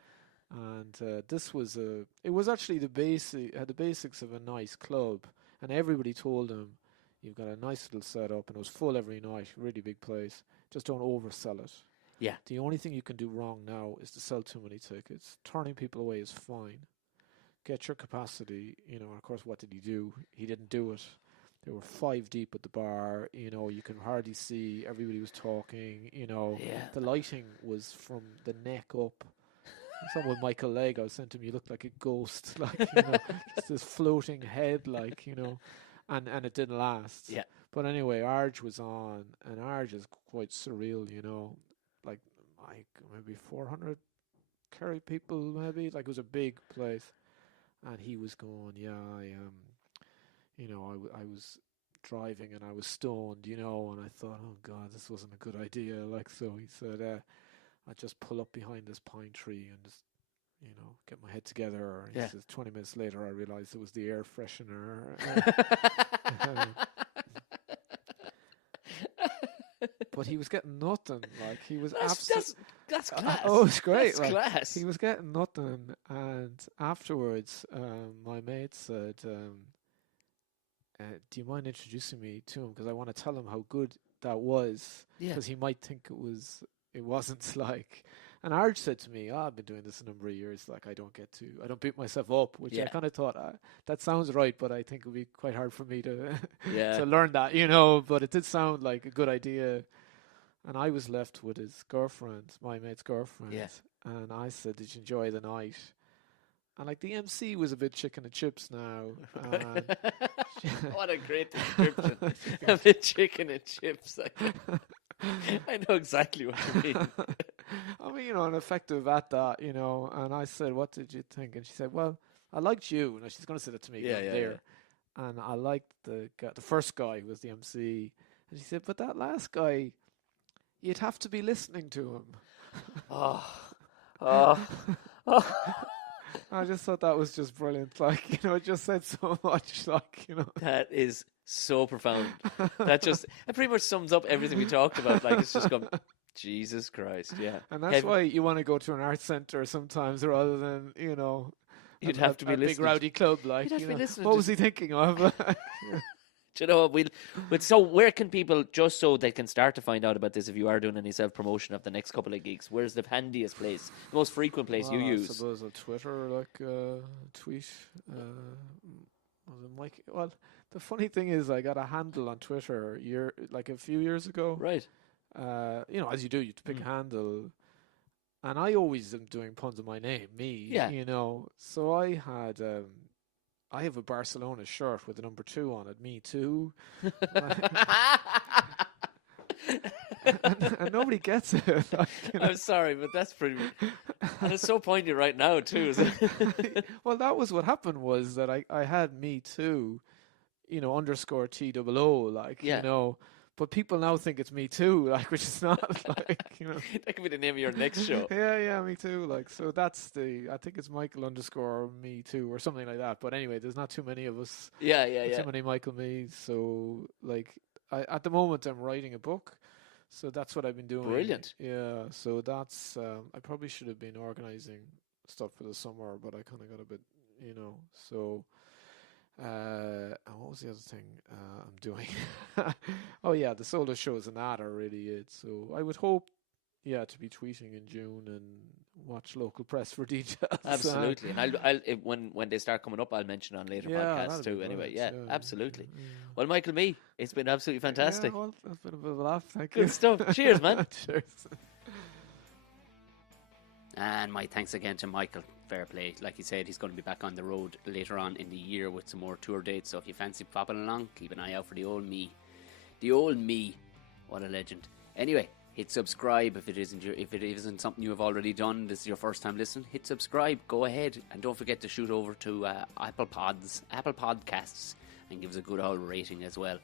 And this was it was actually the basics of a nice club. And everybody told him, "You've got a nice little setup," and it was full every night, really big place. Just don't oversell it. Yeah. The only thing you can do wrong now is to sell too many tickets. Turning people away is fine. Get your capacity, you know, and of course, what did he do? He didn't do it. They were 5 deep at the bar, you know, you can hardly see, everybody was talking, you know. Yeah. The lighting was from the neck up. Someone with Michael Legg, I was saying to him, "You looked like a ghost," like, you know, just this floating head, like, you know, and it didn't last. Yeah. But anyway, Arj was on, and Arj is quite surreal, you know, like maybe 400 Kerry people, maybe, like it was a big place. And he was going, "Yeah, you know, I was driving and I was stoned, you know," and I thought, "Oh God, this wasn't a good idea." Like, so he said, "I just pull up behind this pine tree and just, get my head together. He Yeah. says 20 minutes later, I realized it was the air freshener. But he was getting nothing. Like, he was absolutely... That's class. Oh, it's great. That's like, class. He was getting nothing. And afterwards, my mate said, do you mind introducing me to him? Because I want to tell him how good that was. Yeah. Because he might think it wasn't like... And Arj said to me, I've been doing this a number of years. Like, I don't beat myself up, which I kind of thought, that sounds right, but I think it would be quite hard for me to to learn that, But it did sound like a good idea. And I was left with his girlfriend, my mate's girlfriend. Yeah. And I said, did you enjoy the night? And like, the MC was a bit chicken and chips now. What a great description. A bit chicken and chips. I know exactly what you mean. I mean, and effective at that, And I said, what did you think? And she said, well, I liked you. Now, she's going to say that to me there. Yeah. And I liked the first guy who was the MC. And she said, but that last guy, you'd have to be listening to him. I just thought that was just brilliant. Like, it just said so much. Like, That is so profound. It pretty much sums up everything we talked about. Like, it's just gone, Jesus Christ, yeah. And that's why you want to go to an art centre sometimes rather than, you'd have to be a listening. big rowdy club. Like, You'd have to be listening. What was he thinking of? Do you know what? So where can people, just so they can start to find out about this, if you are doing any self-promotion of the next couple of gigs, where's the handiest place, the most frequent place you use? I suppose on Twitter, tweet. Well, the funny thing is, I got a handle on Twitter a few years ago. Right. As you do, you pick a handle. And I always am doing puns on my name, me. Yeah. So I had... I have a Barcelona shirt with the number 2 on it, me too. and nobody gets it. I'm sorry, but that's pretty... And it's so poignant right now, too. Well, that was what happened, was that I had me too, underscore TOO, But people now think it's me too, which is not That could be the name of your next show. Yeah, me too. So that's I think it's Michael _ me too or something like that. But anyway, there's not too many of us. Yeah. Too many Michael Mee. So at the moment I'm writing a book, so that's what I've been doing. Brilliant. Yeah. So that's I probably should have been organizing stuff for the summer, but I kind of got a bit, so. What was the other thing I'm doing? Oh yeah, the solo shows and that are really it. So I would hope, to be tweeting in June and watch local press for details. Absolutely, and I'll when they start coming up, I'll mention on later podcasts too. Anyway, absolutely. Well, Michael Mee, it's been absolutely fantastic. Yeah, well, that's been a bit of a laugh. Thank you. Good stuff. Cheers, man. Cheers. And my thanks again to Michael. Fair play. Like he said, he's going to be back on the road later on in the year with some more tour dates. So if you fancy popping along, keep an eye out for the old Mee. The old Mee. What a legend. Anyway, hit subscribe if it isn't something you have already done. This is your first time listening. Hit subscribe. Go ahead. And don't forget to shoot over to Apple Podcasts and give us a good old rating as well.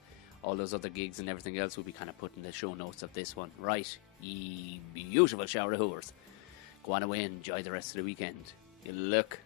All those other gigs and everything else will be kind of put in the show notes of this one. Right, ye beautiful shower of hooers. Go on away and enjoy the rest of the weekend. You look.